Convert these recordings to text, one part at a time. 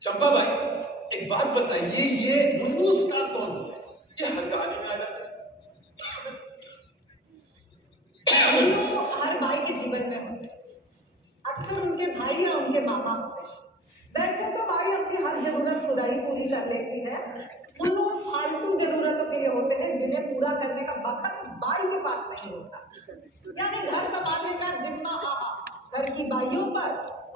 चंपा भाई, एक बात बताइए, ये मुन्नू उस्ताद कौन है? ये हर कहानी में आ जाता है। मुन्नू हर भाई के जीवन में होते हैं। अक्सर उनके भाई या उनके मामा होते हैं। वैसे तो भाई अपनी हर जरूरत खुदा ही पूरी कर लेती है। मुन्नू फालतू जरूरतों के लिए होते हैं जिन्हें पूरा करने का वक्त भाई के पास नहीं होता। यानी घर संभालने का जिम्मा घर की भाइयों पर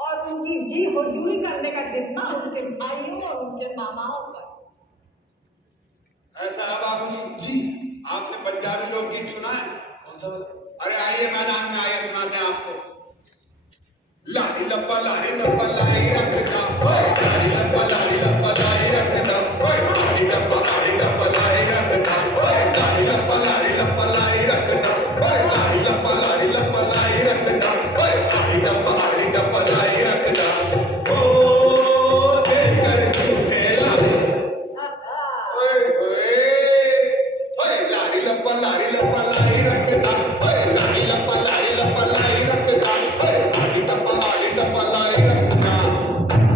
और उनकी जी हुजूरी करने का जिम्मा उनके भाइयों और उनके मामाओं पर। ऐसा है बाबूजी जी, आपने पंजाबी लोकगीत सुना है? कौन सा वाला? अरे आइए मैदान में आइए, सुनाते हैं आपको। लारी लप्पा लाई रखता, ओए लारी लप्पा लाई रखता, ओए लारी लप्पा लाई रखता, ओए लारी लप्पा लाई रखता, ओए लारी लप्पा लाई रखता, ओए लारी लप्पा लाई रखता। ओ देकर झूठे लारे, ओए ओए ओए लारी लप्पा लाई रखता, ओए लारी लप्पा लाई रखता, ओए आड़ी टप्पा लाई रखता।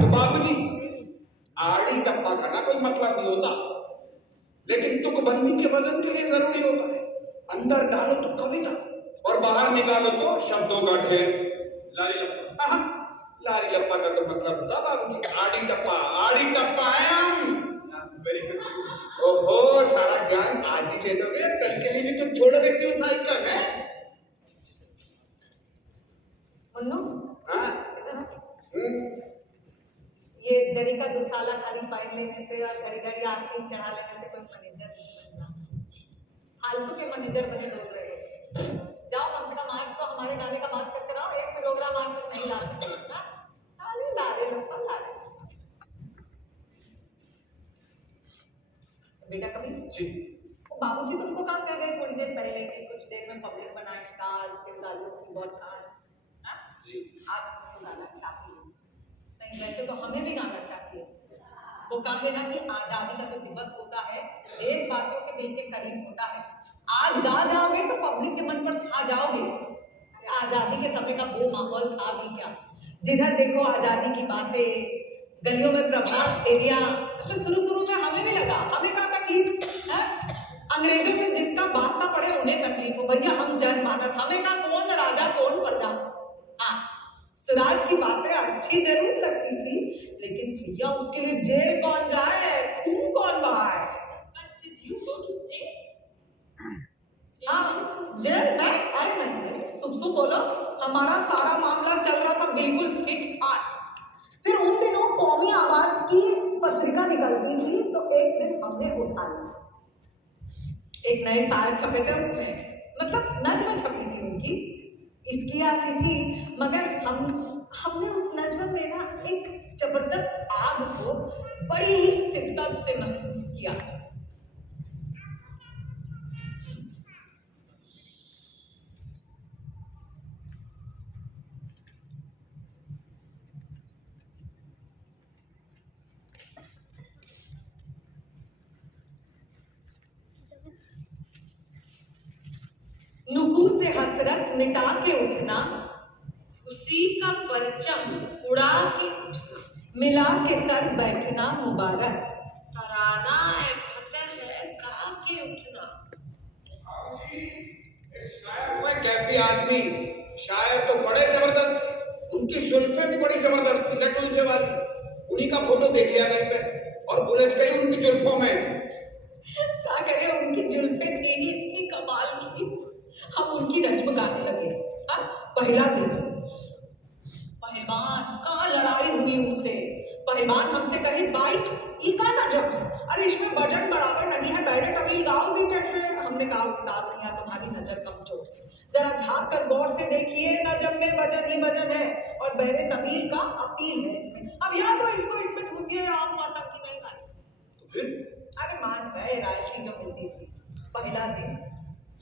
तो बाबूजी आड़ी टप्पा का ना कोई मतलब नहीं होता, लेकिन तुकबंदी के वजन के लिए जरूरी होता है। अंदर डालो तो कविता और बाहर निकालो तो शब्दों का ढेर। लारी लप्पा। हाँ, लारी लप्पा का तो मतलब होता बाबूजी आड़ी टप्पा है हम। Very good. ओहो, सारा ज्ञान आज ही ले लोगे, कल के लिए भी तो छोड़ोगे क्यों था इनका है? मुन्नू हाँ? ये जरी का दुसाला खाली पढ़ लेने से और घड़ी घड़ी आस्तीन चढ़ा लेने से कोई मैनेजर नहीं बनता। फालतू के मैनेजर बने लोग रहे। जाओ कम से कम आज तो हमारे गाने का बात करते रहो, एक प्रोग्राम आज तक नहीं ला सकते ना। खाली लारे लप्पा लारे। बेटा कभी जी, वो बाबूजी तुमको काम कह गए थोड़ी देर पहले कि कुछ देर में पब्लिक बनाए स्टार फिर गालियों की बौछार। जी। आज तुमको गाना चाहिए नहीं, वैसे तो हमें भी गाना चाहिए। वो कहे ना कि आजादी का जो दिवस होता है देशवासियों के दिल के करीब होता है। आज गा जाओगे तो पब्लिक के मन पर छा जाओगे। अरे आजादी के समय का वो माहौल था भी क्या, जिधर देखो आजादी की बातें, गलियों में प्रभात फेरियां। तो शुरू में हमें भी लगा हमें क्या तकलीफ है, अंग्रेजों से जिसका वास्ता पड़े उन्हें तकलीफ हो, भैया हम जनमानस हमें का कौन राजा कौन प्रजा। हाँ, स्वराज की बातें अच्छी जरूर लगती थी, लेकिन भैया उसके लिए जेल कौन जाए, खून कौन बहाए। हाँ, जेल में अरे नहीं सुबह बोलो, हमारा सारा मामला चल रहा था बिल्कुल फिट फाट। फिर उन दिनों कौमी आवाज की पत्रिका निकलती थी तो एक दिन हमने उठा लिया। एक नए साल छपे थे उसमें, मतलब नज्म छपी थी उनकी, इसकी आसी थी, मगर हमने उस नज्म में ना एक जबरदस्त आग को बड़ी ही शिद्दत से महसूस किया। नुकूर से हसरत मिटा के उठना, खुशी का परचम उड़ा के उठना, मिला के सर बैठना मुबारक, तराना है फतेह है गा के उठना। कैफी आजमी शायर तो बड़े जबरदस्त, उनकी जुल्फें भी बड़ी जबरदस्त थी, लट उलझे वाली। उन्हीं का फोटो देख लिया कहीं पे और उलझ गई उनकी जुल्फों में। क्या करे, उनकी जुल्फें थी ही इतनी कमाल की, हम उनकी नज्म गाने लगे। हाँ, पहला दिन पहलवान कहाँ लड़ाई हुई उनसे, पहलवान हमसे कहे बाइक ये का नजम, अरे इसमें वजन बराबर नहीं है, डायरेक्ट अभी गाओगे कैसे। हमने कहा उस्ताद भैया तुम्हारी नजर कमजोर है, जरा झांक कर गौर से देखिए, नजम में वजन ही वजन है और बहरे तमील का अपील है इसमें। अब या तो इसको इसमें ठूसिए, आप नौटंकी नहीं गाए। तो फिर अरे मान गए राशि जो मिलती थी। पहला दिन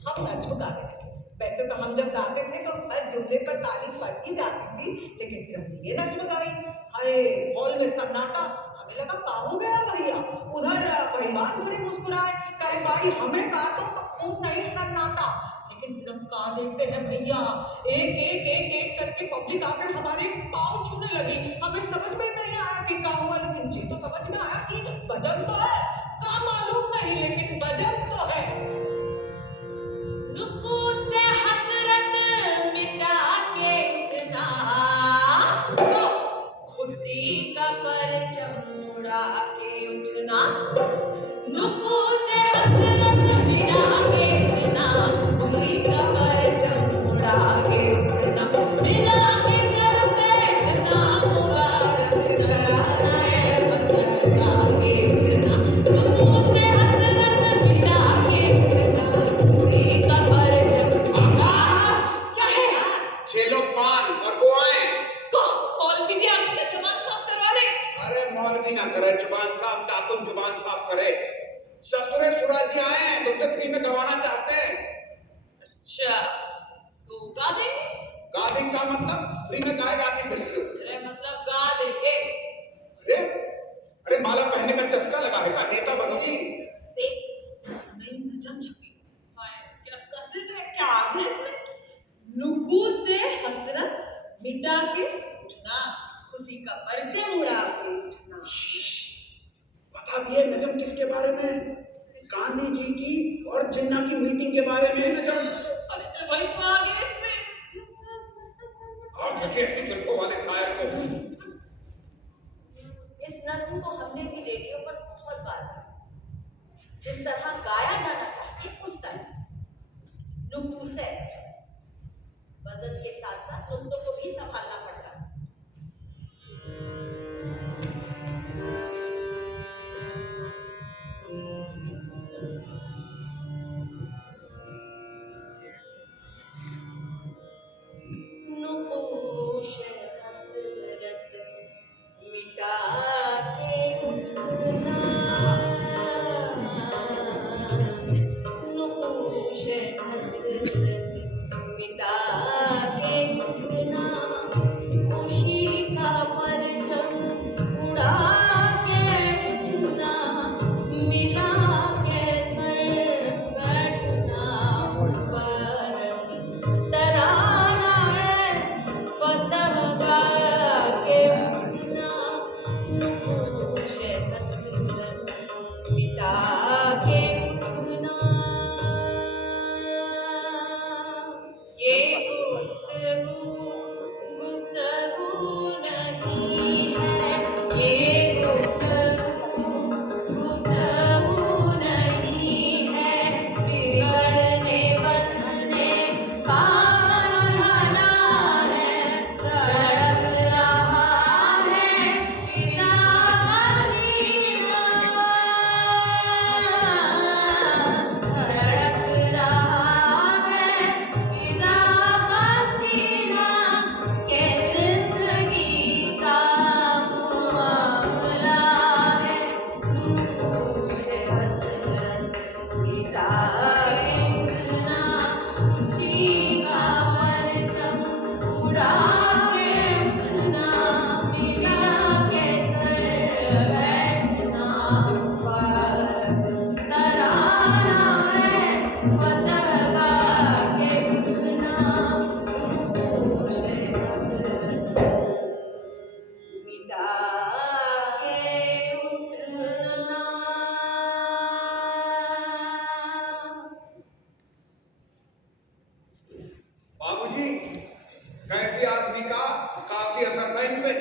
हम नज्म गा रहे थे, वैसे तो हम जब गाते थे तो हर जुमले पर तारीफ पड़ती जाती थी, लेकिन फिर हमने ये नज्म गाई। हाय, हॉल में सन्नाटा, हमें लगा का हो गया भैया। उधर पहलवान बड़े मुस्कुराए, कहे भाई हमें काटो तो खून नहीं सन्नाटा। लेकिन फिल्म कहाँ देखते हैं भैया, एक एक एक एक करके पब्लिक आकर हमारे पाँव छूने लगी। हमें समझ में नहीं आया कि क्या हुआ, लेकिन जी तो समझ में आया कि वजन तो है, क्या मालूम नहीं लेकिन वजन तो है। नुक्कू से हसरत मिटा के उठना, खुशी का परचम उड़ा के उठना। नुक्कू से हसरत मिटा के उठना, खुशी का परचम उड़ा के उठना। मिला के सर पे उठना, मुबारक कराना है वतन का के उठना। नुक्कू से हसरत मिटा के उठना, खुशी का परचम। आवाज क्या है? छेलो पान और गोआएं। कौन भी आपका जवान साफ करवा दे। अरे मौलवी ना करे जुबान साफ, दातुन जुबान साफ करे। ससुरे सुराजी आए हैं, तुमसे फ्री में गवाना चाहते हैं। अच्छा, तो गा देंगे? गादी का मतलब फ्री में काहे गाती फिरती हो? अरे मतलब गा देंगे। अरे अरे माला पहनने का चस्का लगा है, का नेता बनोगी? देख, नई नजम छपी। क्या कशिश है, क्या आग्रह इसमें? नुकू से हसरत मिटा के उठना, खुशी का परचम उड़ा के उठना। बता ये नजम किसके बारे में है? गांधी जी की और जिन्ना की मीटिंग के बारे में है नजम। अरे चल भाई तो आ गया इसमें। और ढके ऐसे जुल्फों वाले शायर को। इस नज्म को हमने भी रेडियो पर बहुत बार गाया। जिस तरह गाया जाना चाहिए उस तरह। नुक्कू से वजन के साथ साथ नुक्तों को भी संभालना पड़ता है। नुकू से हसरत मिटा के उठना, नुकू से हसरत मिटा के उठना, खुशी का परचम उड़ा के उठना। मिला के सर बैठना, मुबारक तराना है फतह गा के उठना। नुकू से हसरत मिटा के उठना। ये गुफ्तगू गुफ्तगू नहीं है, ये गुफ्तगू गुफ्तगू नहीं है। बिगड़ने बनने का बहाना है, धड़क रहा है फिजा का सीना, धड़क रहा है फिजा का सीना। के जिंदगी का मुआमला है, नुकू से हसरत मिटा के उठना, खुशी का परचम उड़ा के उठना। मिला के सर बैठना, मुबारक तराना है फतह गा के उठना। नुकू से हसरत मिटा के उठना। बाबूजी कैफी आजमी का काफी असर था इन पे।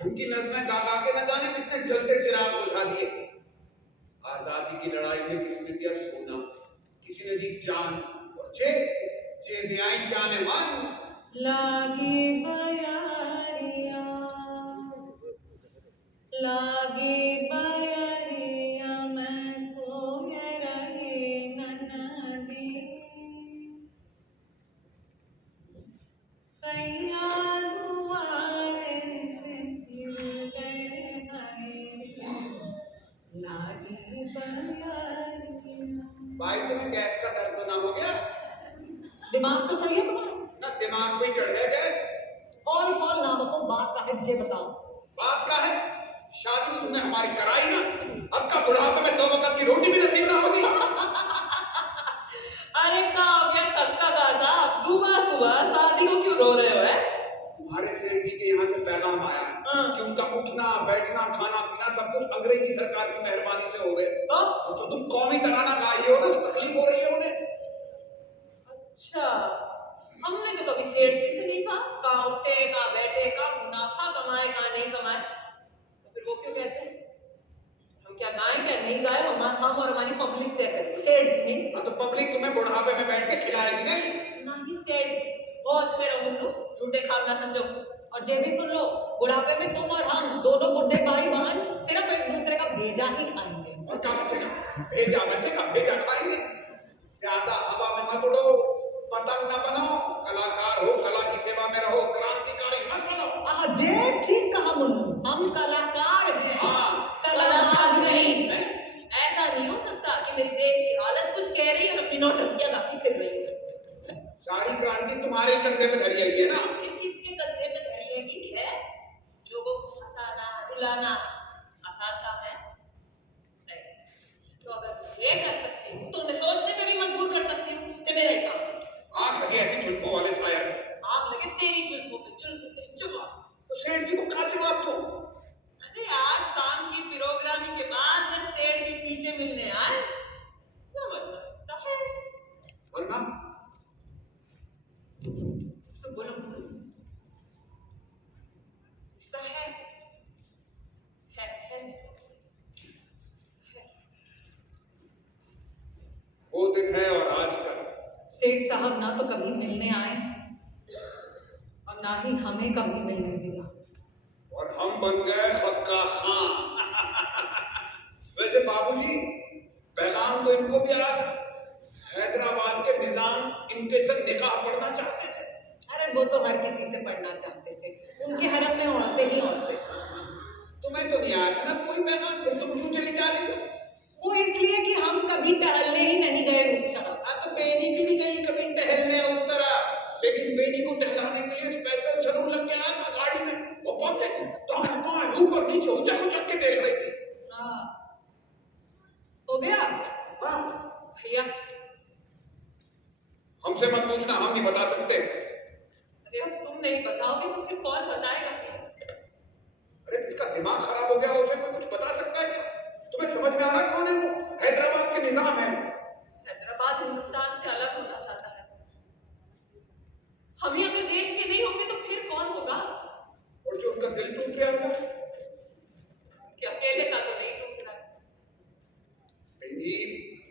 उनकी नज़्में गा गा के न जाने कितने जलते चिराग बुझा दिए। आजादी की लड़ाई में किसी ने दिया सोना, किसी ने दी जान, और चे दियाई जाने मान। लागे बयारिया, लागे बयारिया, मैं सोए रही ननदी। सैया दुआरे से फिर गए हैं, लागे बयारिया। भाई तुम्हें गैस का दर्द तो ना हो गया? दिमाग तो सही है तुम्हारा। ना दिमाग पे चढ़ है गैस। और कौन ना बताओ, बात का है जे बताओ। बात का है, शादी तो तुमने हमारी कराई ना, अब का बुढ़ापे में 2 वक्त की रोटी भी नसीब ना होगी। पैगाम आया है हाँ। कि उनका उठना बैठना खाना पीना सब कुछ अंग्रेजी सरकार की मेहरबानी से हो गए। तो तुम कौमी तराना गाई हो ना, तो तकलीफ हो रही है उन्हें। अच्छा, हमने तो कभी सेठ जी से नहीं कहा कहाँ उठते कहाँ बैठे कहाँ मुनाफा कमाए कहाँ नहीं कमाए, तो फिर वो क्यों कहते हैं? हम क्या गाय क्या नहीं गाय, हम और हमारी पब्लिक तय करेगी, सेठ जी नहीं। हाँ, तो पब्लिक तुम्हें बुढ़ापे में बैठ के खिलाएगी नहीं। ना ही सेठ जी, बॉस मेरा मुन्नू, झूठे खाब ना समझो। और ये भी सुन लो, बुढ़ापे में तुम और हम दोनों बुढ़े भाई बहन सिर्फ एक दूसरे का भेजा ही खाएंगे। और क्या बचेगा? भेजा बचेगा, भेजा खाएंगे। ज्यादा हवा में मत उड़ो, पतंग न बनो, कलाकार हो, कला की सेवा में रहो, क्रांतिकारी मत बनो। जे ठीक कहा मुन्नू, हम कलाकार हैं, हाँ। कलाबाज नहीं। ऐसा नहीं हो सकता कि मेरी देश की हालत कुछ कह रही है और अपनी नौटंकियां गाती फिर रही है। सारी क्रांति तुम्हारे कंधे पे धरी है ना। फिर किसके कंधे पे धरी है? लोगों को हंसाना रुलाना आसान काम है? नहीं। तो अगर मुझे कर सकती हूँ तो उन्हें सोचने पे भी मजबूर कर सकती हूँ जो मेरा ही काम है। आंख लगी ऐसी चुटकों वाले शायर। आग लगे तेरी चुल्पों पे, चुल से तेरी जवाब। तो सेठ जी को क्या जवाब दो? अरे आज शाम की प्रोग्रामिंग के बाद जब सेठ जी पीछे मिलने आए, समझना रिश्ता है। वरना सब बोलो मुन्नू, रिश्ता है रिश्ता है। वो दिन है और आज कल। सेठ साहब ना तो कभी मिलने आए और ना ही हमें कभी मिलने दिया। और हम बन गए खक्का खां। वैसे बाबूजी, पैगाम तो इनको भी आया था। हैदराबाद के निजाम इनके से निकाह पढ़ना चाहते थे। अरे वो तो हर किसी से पढ़ना चाहते थे, उनके हरम में औरतें ही औरतें थी। तुम्हें तो नहीं आया था ना कोई पैगाम, फिर तुम क्यों चली जा रही हो? वो इसलिए कि हम कभी टहलने ही नहीं गए उस तरफ। हाँ, तो बेनी भी नहीं गई कभी टहलने उस तरह, लेकिन बेनी को टहलाने के लिए स्पेशल सलून लग के आया था गाड़ी में। वो पब्लिक दाएं ऊपर नीचे उचक उचक के देख रही थी। हाँ, हो गया हाँ, भैया। हमसे मत पूछना, हम नहीं बता सकते। अरे अब तुम नहीं बताओगे तो फिर कौन बताएगा फिर? अरे जिसका दिमाग खराब हो गया उसे कोई कुछ बता सकता है क्या? तुम्हें समझ में आ रहा कौन है वो? हैदराबाद के निजाम है। हैदराबाद हिंदुस्तान से अलग होना चाहता है। हम ही अगर देश के नहीं होंगे तो फिर कौन होगा? और जो उनका दिल टूट गया होगा, कि अकेले का तो नहीं टूट रहा है। बेनी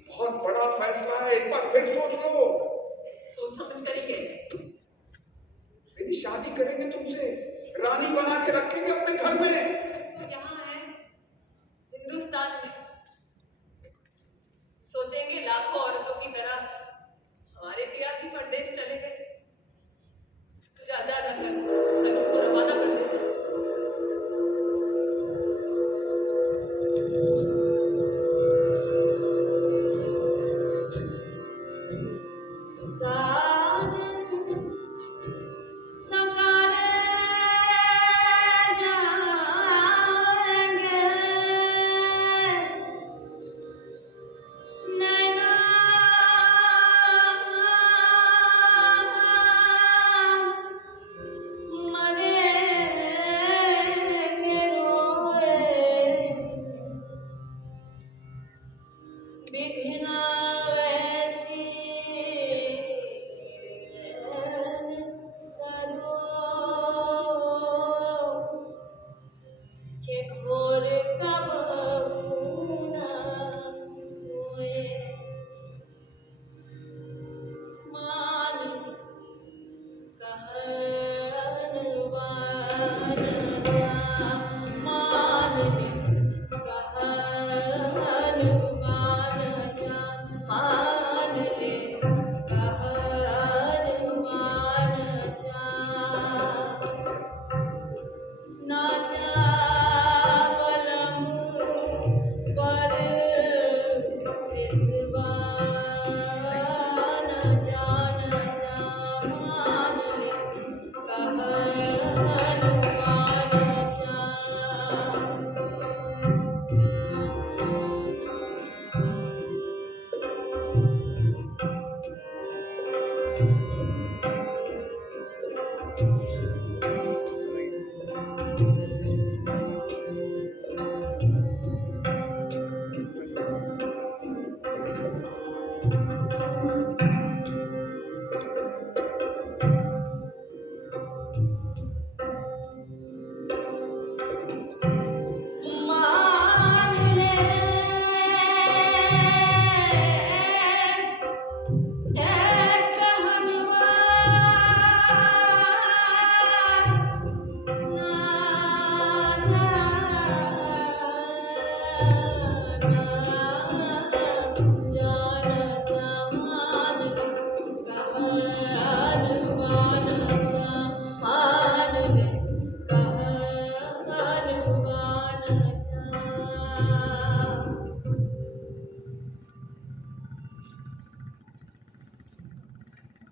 बहुत बड़ा फैसला है, एक बार फिर सोच लो। सोच समझ कर ही कहेंगे। बेनी शादी करेंगे तुमसे, रानी बना के रखेंगे अपने घर में। तो यहाँ है हिंदुस्तान में, सोचेंगे लाखों औरतों की तरह हमारे पिया भी परदेश चले गए। जा जा जाकर सलून को रवाना कर दे जा।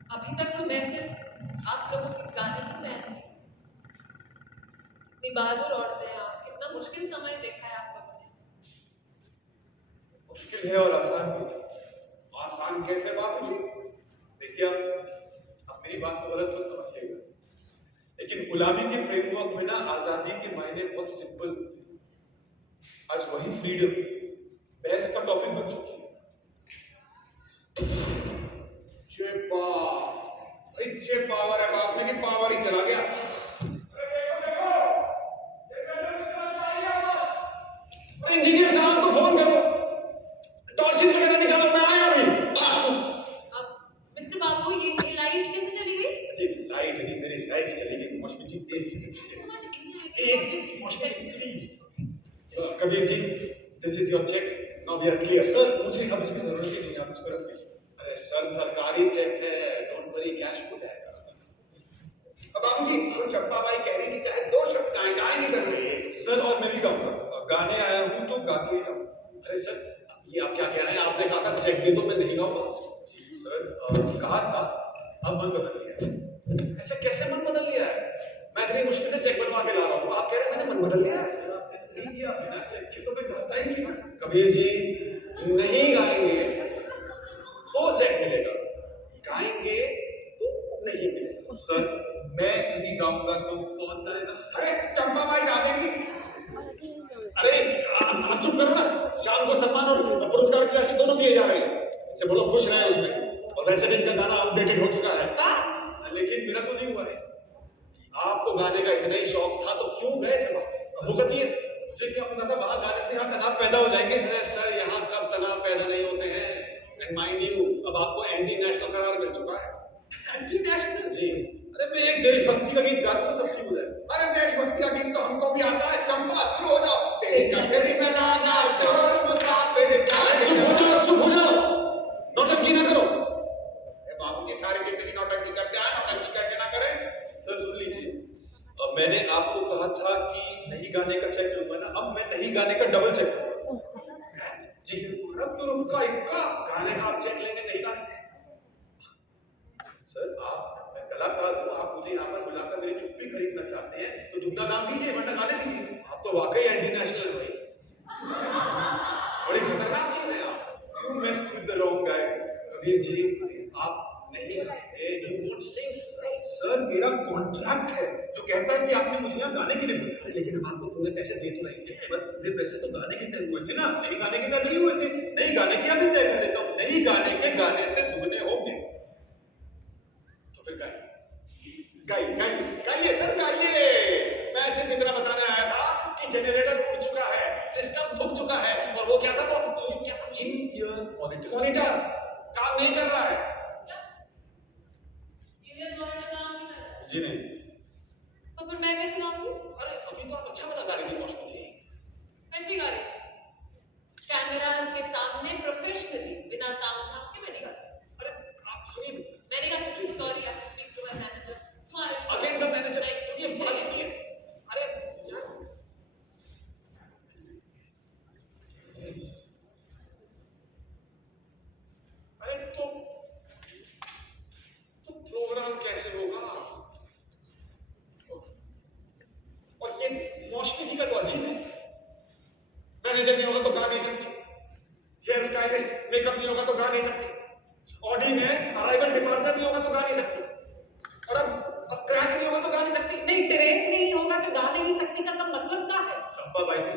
अभी तक तो मैं सिर्फ आप लोगों के गाने की फैन थी। इतनी बहादुर औरतें हैं आप, कितना मुश्किल समय देखा है आप लोगों ने। मुश्किल है और आसान भी। आसान कैसे बाबूजी? देखिए आप मेरी बात को गलत मत समझिएगा, लेकिन गुलामी के फ्रेमवर्क में ना आजादी के मायने बहुत सिंपल होते हैं। आज वही फ्रीडम बहस का टॉपिक बन चुकी है। जे पावर है बाप में कि पावर ही चला गया। इंजीनियर साहब को फोन करो, टॉर्चेस वगैरह निकालो, मैं आया अभी। अब मिस्टर बाबू ये लाइट कैसे चली गई? जी लाइट नहीं, मेरी लाइफ चली गई। मौसमी जी एक second please. Kabir ji, this is your cheque, now we are clear. Sir मुझे अब इसकी जरूरत ही नहीं है, आप इसको रख लीजिए। अरे सर सरकारी चेक है, डोंट वरी, कैश हो जाएगा। अब बाबूजी वो चंपा बाई कह रही कि चाहे 2 शब्द गाएंगे जरूर। सर और मैं भी गाऊंगा, गाने आया हूं तो गा के ही गाऊंगा। अरे सर ये आप क्या कह रहे हैं? आपने कहा था चेक दे तो मैं नहीं गाऊंगा। जी सर, कहा था, अब मन बदल लिया है। ऐसे कैसे मन बदल लिया है? मैं इतनी मुश्किल से चेक बनवा के ला रहा हूँ, आप कह रहे हैं मैंने मन बदल लिया है? सर आपने सही किया, बिना चेक के तो मैं गाता ही नहीं ना। कबीर जी नहीं गाएंगे तो चेक मिलेगा, गाएंगे तो नहीं मिलेगा। सर मैं नहीं गाऊंगा तो कौन गाएगा? अरे चंपा बाई गा देगी। अरे आप चुप करो ना, शाम को सम्मान और पुरस्कार की राशि दोनों दिए जा रहे हैं, इससे बोलो खुश रहे उसमें। और वैसे भी इनका गाना अपडेटेड हो चुका है। लेकिन मेरा तो नहीं हुआ है। आपको गाने का इतना ही शौक था तो क्यों गए थे वहां? भुगतिए। मुझे क्या पता था वहां गाने से यहाँ तनाव पैदा हो जाएंगे। अरे सर यहाँ कब तनाव पैदा नहीं होते हैं। एंड माइंड यू, अब आपको एंटी नेशनल करार मिल चुका है। Anti national? जी। अरे मैं एक देशभक्ति का गीत गा दूं तो सब ठीक हो जाएगा। अरे देशभक्ति का गीत तो हमको भी आता है। चंपा शुरू हो जाओ। तेरी कटरी में लागा चोर मुसाफिर जाए। चुप हो जाओ, नौटंकी ना करो। बाबूजी सारी जिंदगी नौटंकी करते हैं, नौटंकी कैसे ना करें? सर सुन लीजिए, अब मैंने आपको कहा था कि नहीं गाने का चेक लूंगा ना, अब मैं नहीं गाने का डबल चेक लूंगा। जी रब तो रुका इक्का गाने का आप चेक लेंगे, नहीं गाने। सर मैं कलाकार हूँ, आप मुझे यहाँ पर बुलाकर मेरी चुप्पी खरीदना चाहते हैं तो दुगना दाम दीजिए वरना गाने दीजिए। आप तो वाकई एंटी नेशनल है भाई, बड़ी खतरनाक चीज है आप। You messed with the wrong guy. Kabir ji आप नहीं गाएंगे, you won't sing. सर मेरा कॉन्ट्रैक्ट है जो कहता है कि आपने मुझे यहाँ गाने के लिए बुलाया। लेकिन हम आपको पूरे पैसे दे तो रहे हैं। पर पूरे पैसे तो गाने के तय हुए थे ना, नहीं गाने के तय नहीं हुए थे। नहीं गाने की अभी तय कर देता हूँ, नहीं गाने के गाने से दुगने होंगे। तो फिर गाइए सर गाइए। मैं सिर्फ इतना बताने आया था कि जनरेटर उड़ चुका है, सिस्टम थक चुका है। और वो क्या था? वो क्या था? इन-ईयर मॉनिटर काम नहीं कर रहा है। जी नहीं। तो फिर मैं कैसे गाऊंगी? अरे अभी तो आप अच्छा बना गा रही थी मौसमी जी। कैसे गा रही थी? कैमरास के सामने प्रोफेशनली बिना काम झाप के मैं नहीं गा सकती। अरे आप सुनिए, मैं नहीं गा सकती। Sorry, I have to speak to my manager. Again the manager. सुनिए बात सुनिए। अरे यार अरे तो प्रोग्राम कैसे होगा? और ये मौसमी जी का तो अजीब है, मैनेजर नहीं होगा तो गा नहीं सकती, हेयर स्टाइलिस्ट मेकअप नहीं होगा तो गा नहीं सकती, ऑडी में अराइवल डिपार्चर नहीं होगा तो गा नहीं सकती, और अब ट्रैक नहीं होगा तो गा नहीं सकती। नहीं, ट्रैक नहीं होगा तो गा नहीं सकती का मतलब क्या है? चंपा बाई जी,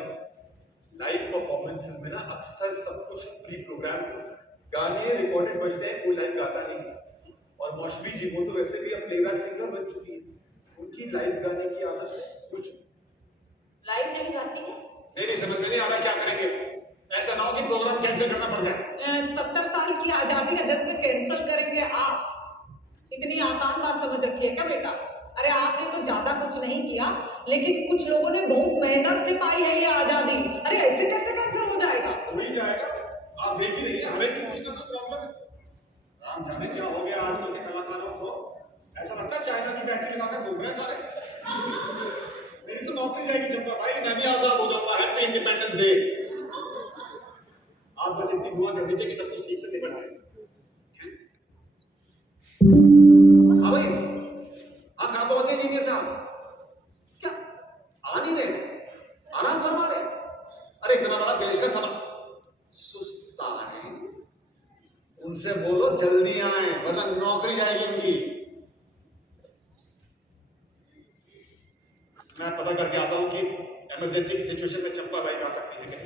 लाइव परफॉर्मेंसेस में ना अक्सर सब कुछ प्री प्रोग्राम होता है। गाने रिकॉर्डेड बजते हैं, कोई लाइव गाता नहीं है। और मौसमी जी वो तो वैसे भी अब प्लेबैक सिंगर बन चुकी है, उनकी लाइव गाने की आदत है कुछ। लाइव नहीं गाती है? मेरी समझ में नहीं आ रहा क्या करेंगे। ऐसा ना हो कि प्रोग्राम कैंसिल करना पड़ जाए। 70 साल की आजादी का जश्न कैंसिल करेंगे आप? इतनी आसान बात समझ रखी है क्या बेटा? अरे आपने तो ज्यादा कुछ नहीं किया, लेकिन कुछ लोगों ने बहुत मेहनत से पाई है ये आजादी। अरे ऐसे कैसे कैंसिल हो जाएगा? हो ही जाएगा, आप देख ही रही है, हमें कुछ ना कुछ प्रॉब्लम है। राम जाने क्या हो गया आजकल के कलाकारों को, ऐसा लगता है चाइना की बैटरी लगाकर घूम रहे हैं सारे। मेरी तो नौकरी जाएगी चंपा भाई, मैं भी आजाद हो जाऊंगा। Happy independence day. आप बस इतनी दुआ कर दीजिए कि सब कुछ ठीक से निकल जाए। इंजीनियर साहब? क्या आ नहीं रहे? आराम फरमा रहे? अरे इतना बड़ा देश का समा सुस्ता है, उनसे बोलो जल्दी आए वरना नौकरी जाएगी उनकी। मैं पता करके आता हूं कि इमरजेंसी की सिचुएशन में चंपा बाइक आ सकती है कि नहीं।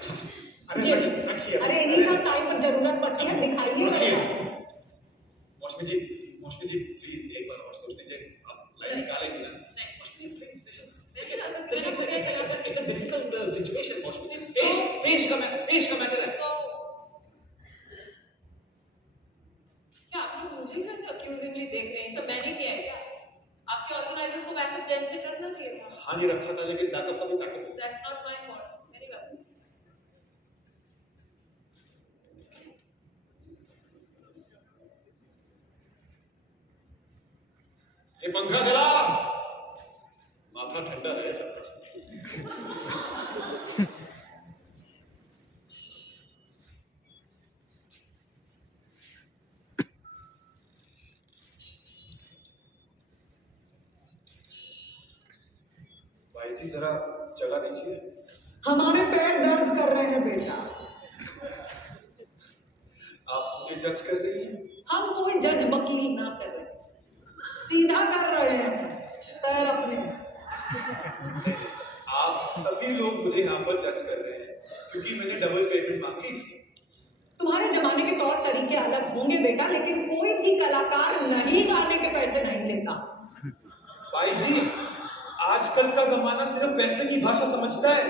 जी। रखिए अरे इन्हीं सब टाइम पर जरूरत पड़ती है, दिखाइए रखिए। मौसमी जी प्लीज एक बार और सोच लीजिए, आप लाइन निकालेंगे ना? Mausami ji please it's a difficult situation Mausami ji. देश का मैटर है। क्या आप लोग मुझे कैसे अक्यूजिंगली देख रहे हैं? सब मैंने किया है क्या? आपके ऑर्गेनाइजर्स को बैकअप जनरेट रखना चाहिए था। हाँ जी रखा था, लेकिन बैकअप का भी backup. That's not my fault. मेरी कसम। ये पंखा चला, माथा ठंडा रहे सबका। भाई जी जरा जगह दीजिए। हमारे पैर दर्द कर रहे हैं बेटा। आप मुझे जज कर रही हैं? हम कोई जज वकील ना कर रहे, सीधा कर रहे हैं पैर अपने। आप सभी लोग मुझे यहाँ पर जज कर रहे हैं क्योंकि मैंने डबल पेमेंट मांगी इसलिए। तुम्हारे जमाने के तौर तरीके अलग होंगे बेटा, लेकिन कोई भी कलाकार नहीं गाने के पैसे नहीं लेता। भाई जी आजकल का जमाना सिर्फ पैसे की भाषा समझता है।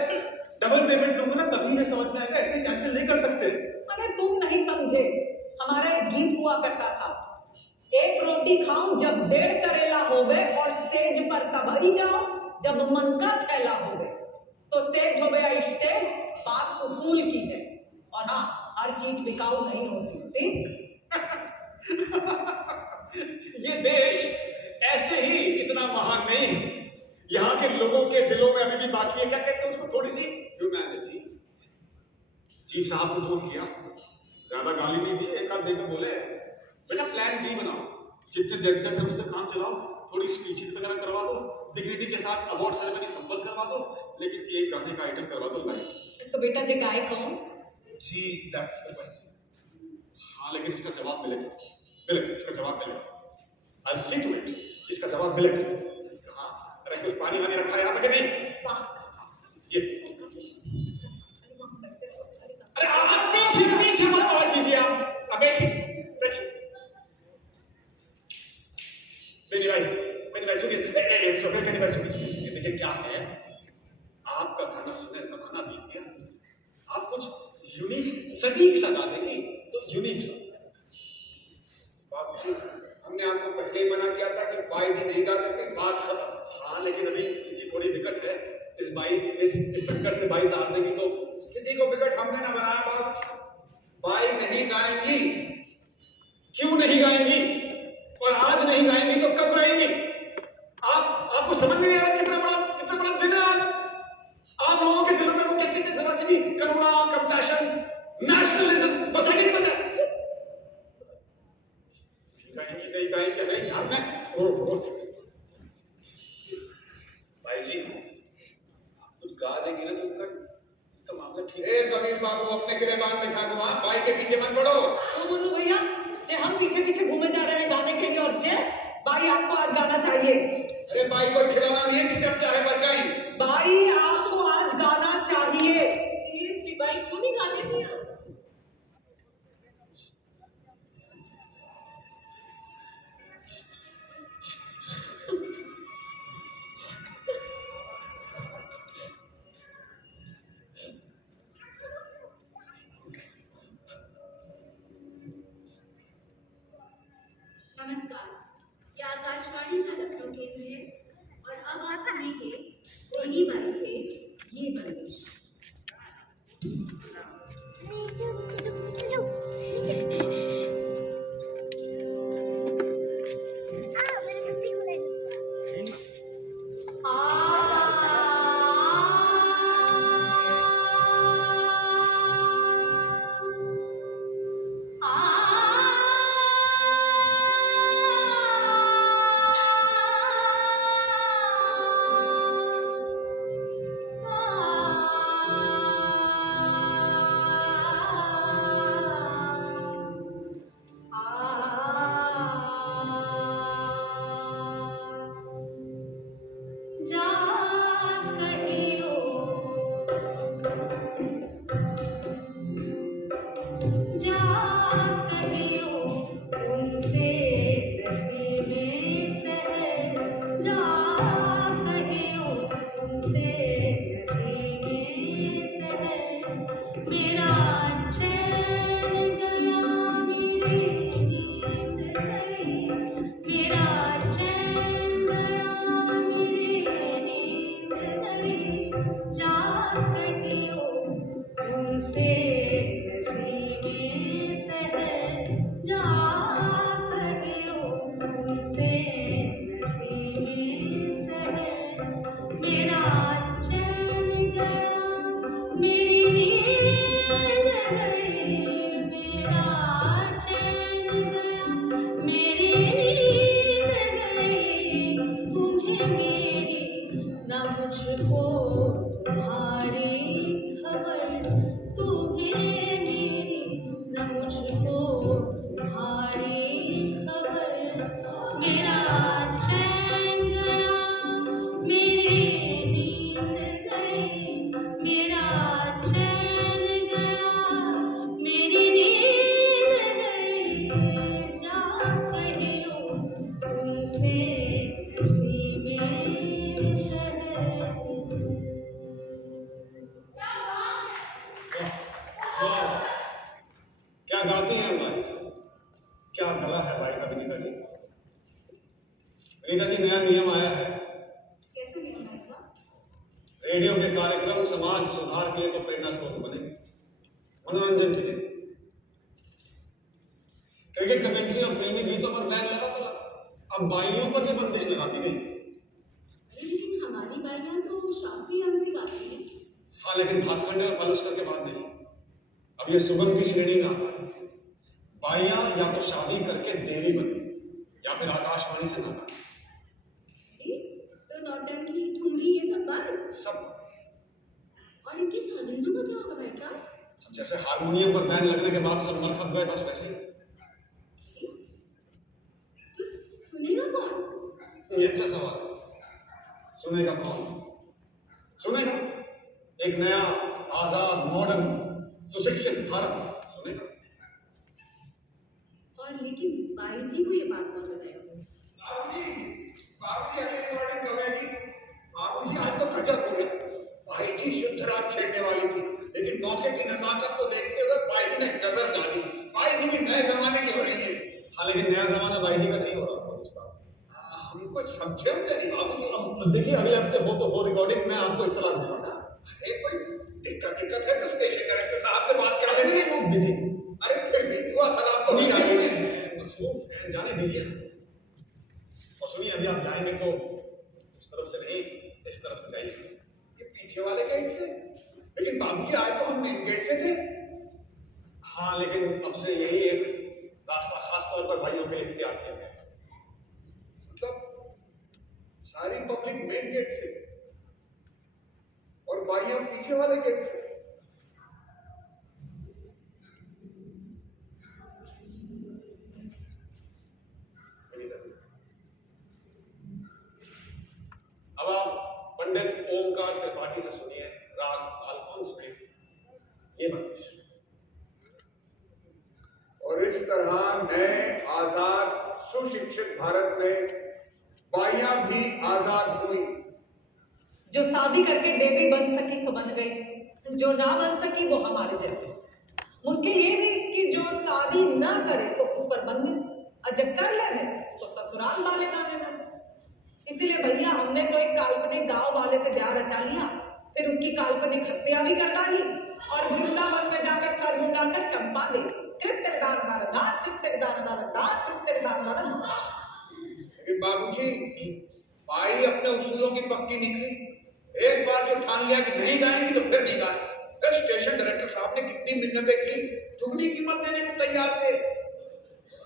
डबल पेमेंट लूंगा ना तभी नहीं समझ में आएगा, ऐसे कैंसिल नहीं कर सकते। अरे तुम नहीं समझे, हमारा एक गीत हुआ करता था, एक रोटी खाऊं जब 1.5 करेला होवे और स्टेज पर तब ही जाओ जब मन का थैला होवे। तो स्टेज हो गया स्टेज, बात उसूल की है, और हाँ हर चीज बिकाऊ नहीं होती, ठीक? ये देश ऐसे ही इतना महान नहीं है। यहाँ के लोगों के दिलों में अभी भी बाकी है, क्या कहते हैं उसको, थोड़ी सी ह्यूमैनिटी। चीफ साहब को फोन किया, ज्यादा गाली नहीं दी, एक आध देकर बोले बेटा प्लान बी बनाओ, जितने जज हैं उससे काम चलाओ, थोड़ी स्पीचेस वगैरह करवा दो, डिग्निटी के साथ अवार्ड सेरेमनी संपन्न करवा दो, लेकिन एक गाने का आइटम करवा दो लाइव। तो बेटा जी गाय कौन? जी दैट्स द क्वेश्चन। हाँ लेकिन इसका जवाब मिलेगा, इसका जवाब मिलेगा। I'll see to it, इसका जवाब मिलेगा। हाँ अरे कुछ पानी वानी रखा है यहाँ पे कि नहीं? ये अरे आप पीछे मत आवाज कीजिए, आप बैठिए। मेरी भाई सुनिए, मेरी भाई सुनिए, देखिए क्या है, आपका गाना सुने जमाना बीत गया, आप कुछ यूनिक सटीक सा गा देंगे तो यूनिक सा। बाप जी हमने आपको पहले ही मना किया था कि बाई भी नहीं गा सकते, बात खत्म। हाँ लेकिन अभी स्थिति थोड़ी विकट है, इस संकट से बाई तार देगी तो स्थिति को विकट हमने ना बनाया। बाप बाई नहीं गाएंगी, क्यों नहीं गाएंगी, और आज नहीं गाएंगी तो कब गाएंगी? आपको समझ में नहीं आ रहा कितना बड़ा दिन है आज। आप लोगों के दिलों में वो क्या कहते हैं, जरा सी भी करुणा, कंपैशन, नेशनलिज्म बचा कि नहीं बचा? नहीं गाएंगे यार। मैं भाई जी आप कुछ गा देंगे ना तो इनका मामला ठीक है। कबीर बाबू अपने गिरेबान में झांको, वहां बाई के पीछे मत बढ़ो। तो बोलो भैया, जे हम पीछे घूमे जा रहे हैं गाने के लिए, और जे भाई आपको आज गाना चाहिए। अरे बाई कोई खिलौना नहीं है कि जब चाहे बज गई। भाई आपको आज गाना चाहिए। सीरियसली भाई क्यों नहीं गाने भैया? नमस्कार, यह आकाशवाणी का लखनऊ केंद्र है और अब आप सुनेंगे रोनी बाई से ये बंदिश। तुमसे नसीबे सहर मेरा चैन गया मेरी नींद गई मेरा चैन गया मेरी नींद गई तुम्हें मेरी न मुझको तुम्हारी खबर तुम्हें मेरी न मुझको तुम्हारी खबर मेरा चैन गया मेरी नींद गई मेरा चैन गया मेरी नींद गई जा कहियो तुमसे नसीबे सहर वाह, क्या गाती हैं भाई, क्या गला है भाई का विनीता जी। विनीता जी, नया नियम आया है कैसे नियम है ऐसा? रेडियो के कार्यक्रम समाज सुधार के लिए तो प्रेरणा स्रोत बनेंगे, मनोरंजन के लिए। क्रिकेट कमेंट्री और फिल्मी गीतों पर बैन लगा तो लगा, अब बाइयों पर भी बंदिश लगा दी गई। अरे लेकिन हमारी बाइयां तो शास्त्रीय गान से गाती हैं। हाँ, लेकिन भातखंडे और पलुस्कर के बाद नहीं, अब ये सुगम की श्रेणी में आता है। बाइयां या तो शादी करके देवी बनी या फिर आकाशवाणी से नाता। अरे तो नौटंकी ठुमरी ये सब बंद सब। और इनके साजिंदों का क्या होगा भाई साहब? अब जैसे हारमोनियम पर बैन लगने के बाद सब मर खप गए, बस वैसे ही। तो सुनेगा कौन? ये अच्छा सवाल है। सुनेगा कौन? सुनेगा एक नया आजाद मॉडर्न सुशिक्षित भारत सुनेगा। और लेकिन बाई जी को ये बात कौन बताएगा? बाबूजी अगली रिकॉर्डिंग कब आएगी? बाबूजी आज तो गजब हो गया। भाई जी शुद्ध रात छेड़ने वाली थी, लेकिन मौके की नजाकत को देखते हुए भाई जी ने गजल गा दी। भाई जी भी नए जमाने की हो रही है। हाँ, लेकिन नया जमाना भाई जी का नहीं हो रहा उस्ताद। हम कुछ समझे होंगे नहीं बाबूजी। अब देखिए, अगले हफ्ते हो तो हो रिकॉर्डिंग, मैं आपको इत्तला दूंगा। अरे कोई दिक्कत है तो स्टेशन डायरेक्टर साहब से बात कर लेंगे। वो बिजी। अरे फिर भी दुआ सलाम तो हो जाएगी। मसरूफ है, जाने दीजिए। और सुनिए, अभी आप जाएंगे तो इस तरफ से नहीं, इस तरफ से जाइए। ये पीछे वाले गेट से? लेकिन बाबूजी आए तो हम मेन गेट से थे। हाँ, लेकिन अब से यही एक रास्ता खास तौर पर भाइयों के लिए तैयार किया गया है। मतलब सारी पब्लिक मेन गेट से और भाइयां पीछे वाले गेट से। अब आप पंडित ओमकार त्रिपाठी से सुनिए राग अल्फोंस में ये बंदिश। और इस तरह नए आजाद सुशिक्षित भारत में बाइयां भी आजाद हुई। जो शादी करके देवी बन सकी सो बन गई, जो ना बन सकी वो हमारे जैसे। मुश्किल ये नहीं कि जो शादी ना करे तो उस पर बंदिश, और जब कर ले तो ससुराल वाले गाने लगे। इसीलिए भैया हमने तो एक काल्पनिक गांव वाले से ब्याह रचा लिया, फिर उसकी काल्पनिक हत्या भी कर डाली और वृंदावन में जाकर सर मुंडाकर चंपा दे। लेकिन बाबूजी, भाई अपने उसूलों की पक्की निकली। एक बार जो ठान लिया कि नहीं गाएंगी तो फिर नहीं गाए। स्टेशन डायरेक्टर साहब ने कितनी मिन्नतें की, दुगनी कीमत देने को तैयार थे।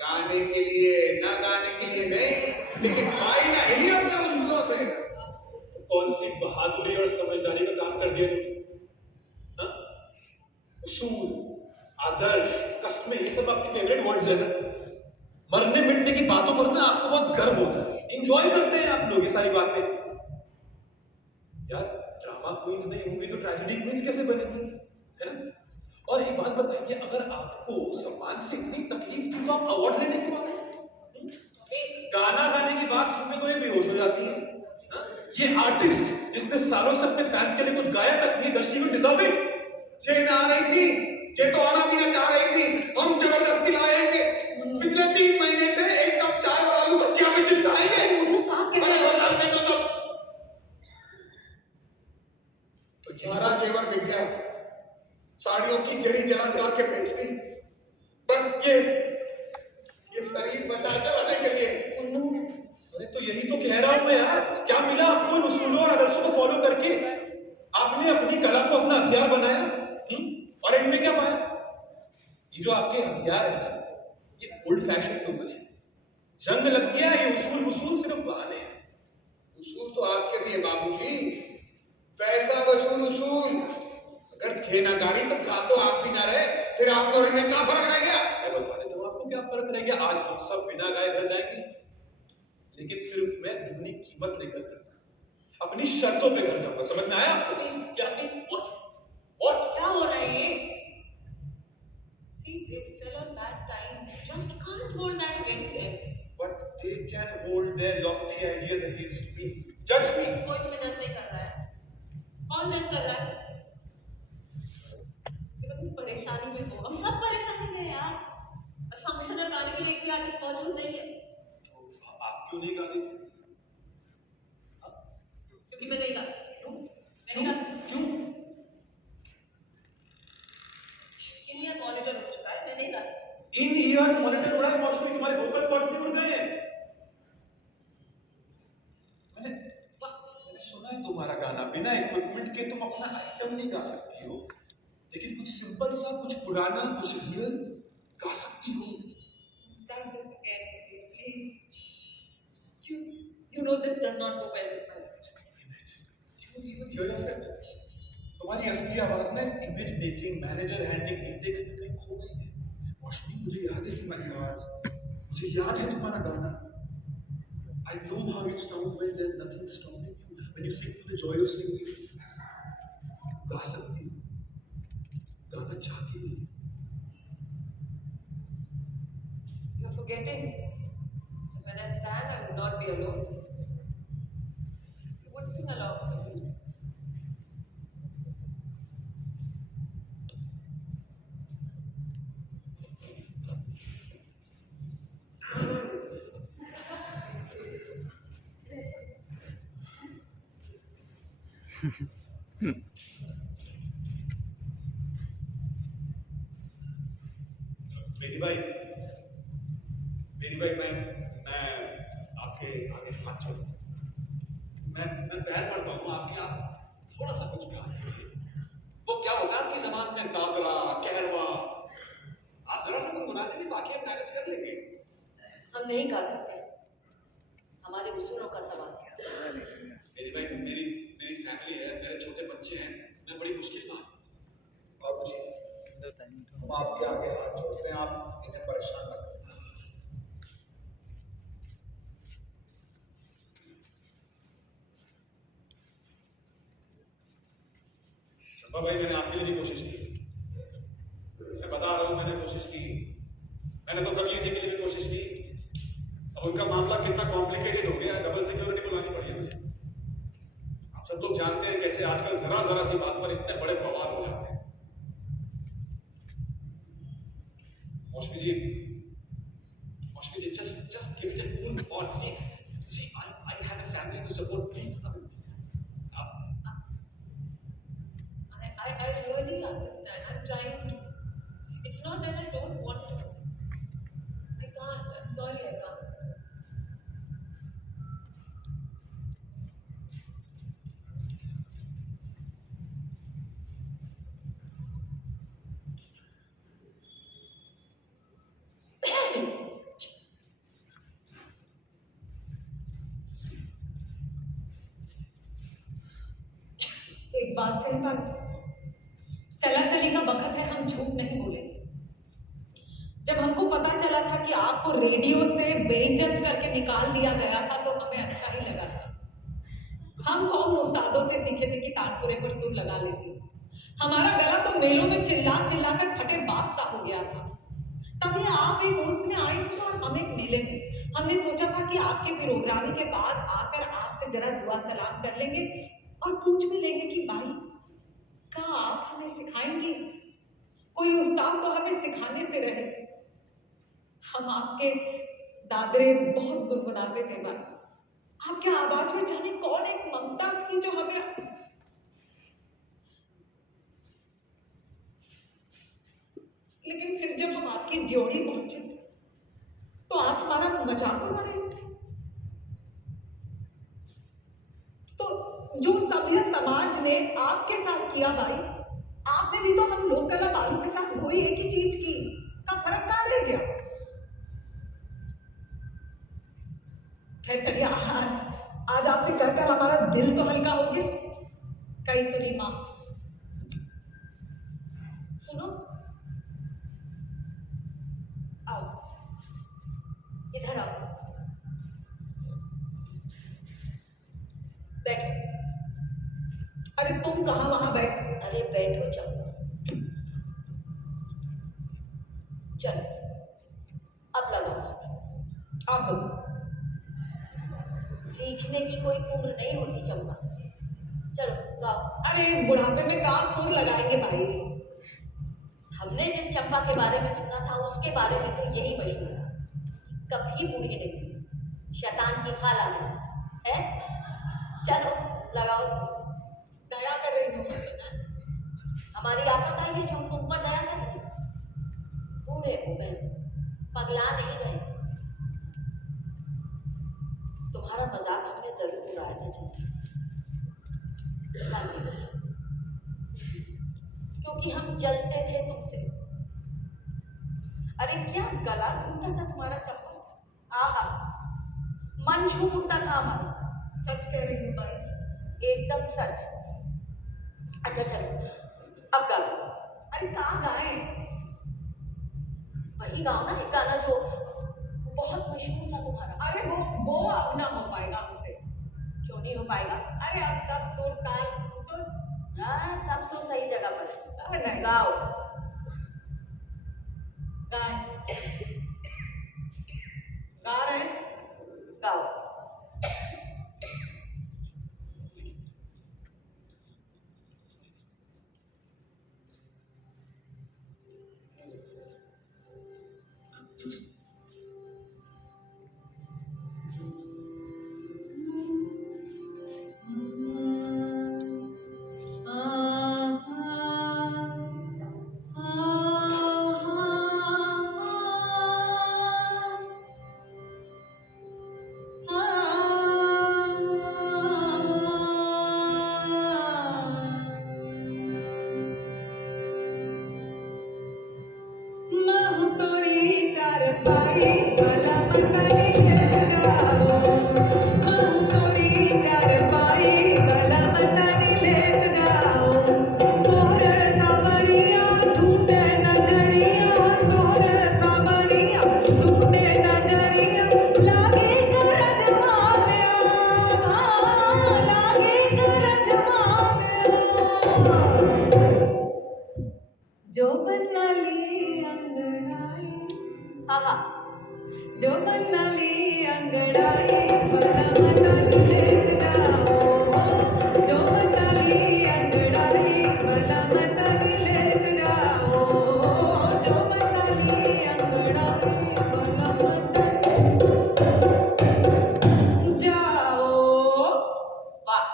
गाने के लिए ना गाने के लिए नहीं, लेकिन भाई ना हिली अपने उसूलों से। कौन सी बहादुरी और समझदारी का काम कर दिया हाँ? उसूल, आदर्श, कस्में, ये सब आपके फेवरेट वर्ड्स है ना। मरने मिटने की बातों पर ना आपको बहुत गर्व होता है, इंजॉय करते हैं आप लोग ये सारी बातें। यार, ड्रामा क्वींस नहीं होंगी तो ट्रेजेडी क्वींस कैसे बनेगी, है ना? और एक बात बताइए, अगर आपको सम्मान से इतनी तकलीफ थी तो आप अवार्ड लेने क्यों आ गए? गाना गाने की बात सुनकर तो ये बेहोश हो जाती है। हाँ? ये आर्टिस्ट जिसने सालों से अपने फैंस के लिए कुछ गाया तक नहीं, does she will deserve it. चेन आ रही थी, चे तो आना भी ना चाह रही थी, हम जबरदस्ती लाएंगे। पिछले 3 महीने से एक कप चाय और आलू भुजिया में चिपकाएंगे। अरे बताने तो सब। तो सारा जेवर बिक गया, साड़ियों की जड़ी जला जला के बेच दी। बस ये शरीर बचा के रहने के लिए। कह रहा हूं मैं यार, क्या मिला आपको इन उसूलों और आदर्शों को फॉलो करके? आपने अपनी कला को अपना हथियार बनाया, और इनमें क्या पाया? ये जो आपके हथियार है ना, ये ओल्ड फैशन टूल है। जंग लग गया, ये उसूल उसूल सिर्फ बहाने हैं। उसूल तो आपके भी है बाबूजी, पैसा वसूल उसूल। अगर छेनाकारी तो का तो आप भी ना रहे, फिर आप लोगों में क्या फर्क रह गया? मैं बता देता हूं आपको क्या फर्क रह गया। आज हम सब बिना गाए घर जाएंगे, लेकिन सिर्फ मैं दुगनी कीमत लेकर घर जाऊंगा, अपनी शर्तों पे घर जाऊंगा। समझ में आया आपको? क्या what क्या हो रहा है ये? See, they fell on bad times. You just can't hold that against them. But they can hold their lofty ideas against me. Judge me. कोई तुम्हें जज नहीं कर रहा है। कौन जज कर रहा है? देखो तुम परेशानी में हो, हम सब परेशानी में हैं यार। आज फंक्शन और गाने के लिए एक भी आर्टिस्ट मौजूद नहीं है। तो आप क्यों नहीं गा देते? क्योंकि मैं नहीं गा सकती। क्यों? मैं नहीं गा सकती। क्यों? इन ईयर मॉनिटर उड़ चुका है, मैं नहीं गा सकती। इन ईयर मॉनिटर उड़ा है मौसमी, तुम्हारे वोकल कॉर्ड्स भी उड़ गए हैं। मैंने सुना है तुम्हारा गाना, बिना इक्विपमेंट के तुम अपना आइटम नहीं गा सकती हो, लेकिन कुछ सिंपल सा, कुछ पुराना, कुछ रियल गा सकती हो। Start this again, please. You know this does not go well with my Image. You even hear yourself. तुम्हारी असली आवाज ना इस image making, manager handing, Intex में कहीं खो गई है। मौसमी, मुझे याद है तुम्हारी आवाज, मुझे याद है तुम्हारा गाना। I know how you sound when there's nothing stopping you, when you sing for the joy of singing. गा सकती हो, गाना चाहती नहीं। You're forgetting that when I sang, I would not be alone. You would sing along with me. मेरी भाई, मैं आपके आगे हाथ जोड़ता हूँ। मैं पैर पड़ता हूँ आपके। आप थोड़ा सा कुछ गा लीजिए। वो क्या होता है आपकी जबान में, दादरा, कहरवा, आप जरा सा गुनगुना के भी बाकी हम मैनेज कर लेंगे। हम नहीं गा सकते, हमारे उसूलों का सवाल है। मेरी भाई, मेरी फैमिली है, मेरे छोटे बच्चे हैं, मैं बड़ी मुश्किल में हूँ। बाबूजी, हम आपके आगे हाथ जोड़ते हैं, आप इन्हें परेशान न करें। संपा भाई, मैंने आपके लिए भी कोशिश की। मैं बता रहा हूँ, मैंने कोशिश की। मैंने तो कबीर जी के लिए भी कोशिश की। अब उनका मामला कितना कॉम्प्लिकेटेड हो गया, डबल सिक्योरिटी बुलानी पड़ी है मुझे। आप सब लोग जानते हैं कैसे आजकल जरा सी बात पर इतने बड़े बवाल हो जाते हैं। मौसमी जी, just give it a cool thought. See, I had a family to support. Please, I really understand. I'm trying to. It's not that I don't want to. I can't. I'm sorry, I can't. एक बात कही बात, चला चली का वक्त है, हम झूठ नहीं बोलेंगे। जब हमको पता चला था कि आपको रेडियो से बेइज्जत करके निकाल दिया गया था, तो हमें अच्छा ही लगा था। हम कौन उस्तादों से सीखे थे कि तानपुरे पर सुर लगा लेती। हमारा गला तो मेलों में चिल्ला चिल्ला कर फटे बास सा हो गया था। तभी आप एक उर्स में आए थे और हम एक मेले में। हमने सोचा था कि आपके प्रोग्रामिंग के बाद आकर आपसे जरा दुआ सलाम कर लेंगे और पूछ भी लेंगे कि भाई, क्या आप हमें सिखाएंगे? कोई उस्ताद तो हमें सिखाने से रहे। हम आपके दादरे बहुत गुनगुनाते थे भाई। आपके आवाज में जाने कौन एक ममता थी जो हमें। लेकिन फिर जब हम आपकी ड्योढ़ी पहुंचे तो आप हमारा मजाक उड़ा रहे थे। जो सभ्य समाज ने आपके साथ किया भाई, आपने भी तो हम लोक कला वालों के साथ वही एक ही चीज की, का फर्क कहाँ रह गया? खैर चलिए, आज आपसे कर कर हमारा दिल तो हल्का हो गया। कहीं सुनी माँ, सुनो, आओ इधर आओ, बैठो। अरे तुम कहाँ वहां बैठ, अरे बैठो चंपा। चलो अब लगाओ सुर। आप बोलो। सीखने की कोई उम्र नहीं होती चंपा। चलो गाओ। अरे इस बुढ़ापे में कहाँ सुर लगाएंगे भाई? हमने जिस चंपा के बारे में सुना था उसके बारे में तो यही मशहूर था कि कभी बूढ़ी नहीं, शैतान की खाला नहीं है। चलो लगाओ सुर। दया कर रही हूँ। हमारी आफत आई है जो हम तुम पर दया कर रहे हैं। बूढ़े हो गए, पगला नहीं गए। तुम्हारा मजाक हमने जरूर उड़ाया था चंपा, जानती हो, क्योंकि हम जलते थे तुमसे। अरे क्या गला घूमता था तुम्हारा चंपा, आहा, मन छू उठता था हमारा। सच कह रही हूँ भाई, एकदम सच। अच्छा चलो अब गा दो। अरे कहाँ गाए? वही गाओ ना, एक गाना जो बहुत मशहूर था तुम्हारा। अरे वो अब ना हो पाएगा हमसे। क्यों नहीं हो पाएगा? अरे अब सब सुर ताल जो हाँ, सब सुर सही जगह पर है। अरे नहीं। गाओ। गाए, गा रहे हैं। गाओ। जो बना ली अंगड़ाई, आहा, जो बना ली अंगड़ाई, भला मता नी लेट जाओ। जो बना ली अंगड़ाई, भला मता नी लेट जाओ। जो बना ली अंगड़ाई, भला मता जाओ। वाह।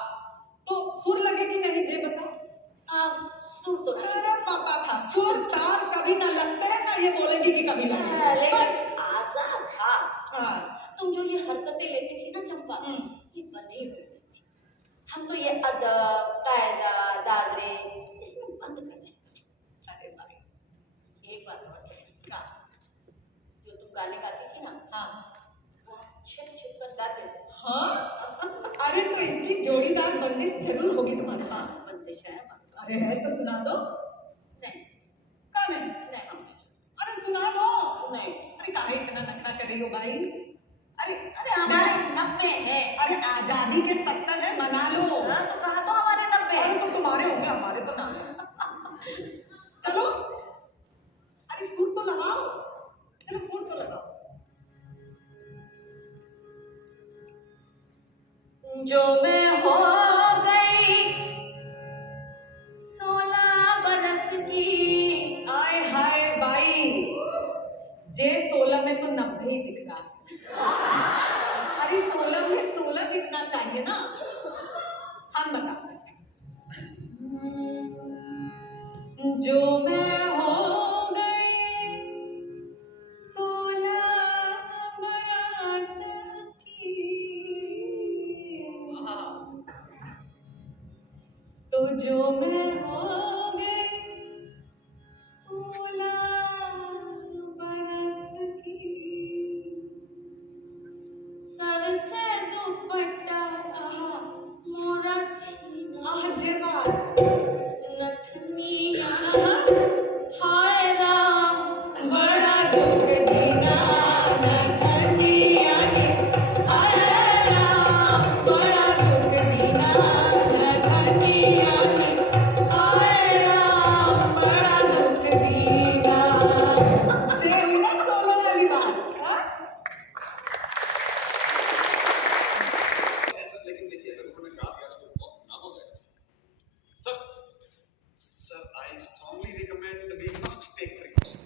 तो सुर लगे कि नहीं जे बता? सुर तो नहीं, अरे पता था, सुर ताल कभी ना लगते हैं ना ये बोलेंगे कि कभी लगे। लेकिन आजाद था। हाँ। तुम जो ये हरकतें लेती थी ना चंपा, ये बंधी हुई थी। हम तो ये अदब, कायदा, दादरे इसमें बंद कर रहे हैं। अरे भाई, एक बात और क्या, जो तुम गाने गाती थी ना, हाँ वो छिप छिप कर गाते थे। हाँ। अरे तो इसकी जोड़ीदार बंदिश जरूर होगी तुम्हारे पास। बंदिश है। अरे है तो सुना दो। नहीं का नहीं? नहीं, हम नहीं सुनते। अरे सुना दो। नहीं। अरे काहे इतना नखरा कर रही हो भाई? अरे हमारे 90 है। अरे आजादी के 70 है, मना लो। हाँ तो कहा तो हमारे 90। अरे तो तुम्हारे होंगे, हमारे तो ना है। चलो, अरे सुर तो लगाओ, चलो सुर तो लगाओ। जो मैं हो गई 16 बरस की। आए हाय बाई, जे 16 में तो 90 ही दिख रहा है। अरे 16 में 16 दिखना चाहिए ना। हम बताते हैं। जो मैं हो गई 16 बरस की, जो मैं हो गई 16 बरस की, सर से दुपट्टा मोरा छीना बात नथनिया हाय राम बड़ा दुख दीना नथनिया ने, हाय राम बड़ा दुख दीना नथनिया ने, हाय राम बड़ा दुख दीना। जे हुई ना सोलो वाली बात, हाँ? लेकिन देखिए अगर उन्होंने कहा दिया तो बहुत नाम हो जाएगा sir. Sir I strongly recommend we must take precaution.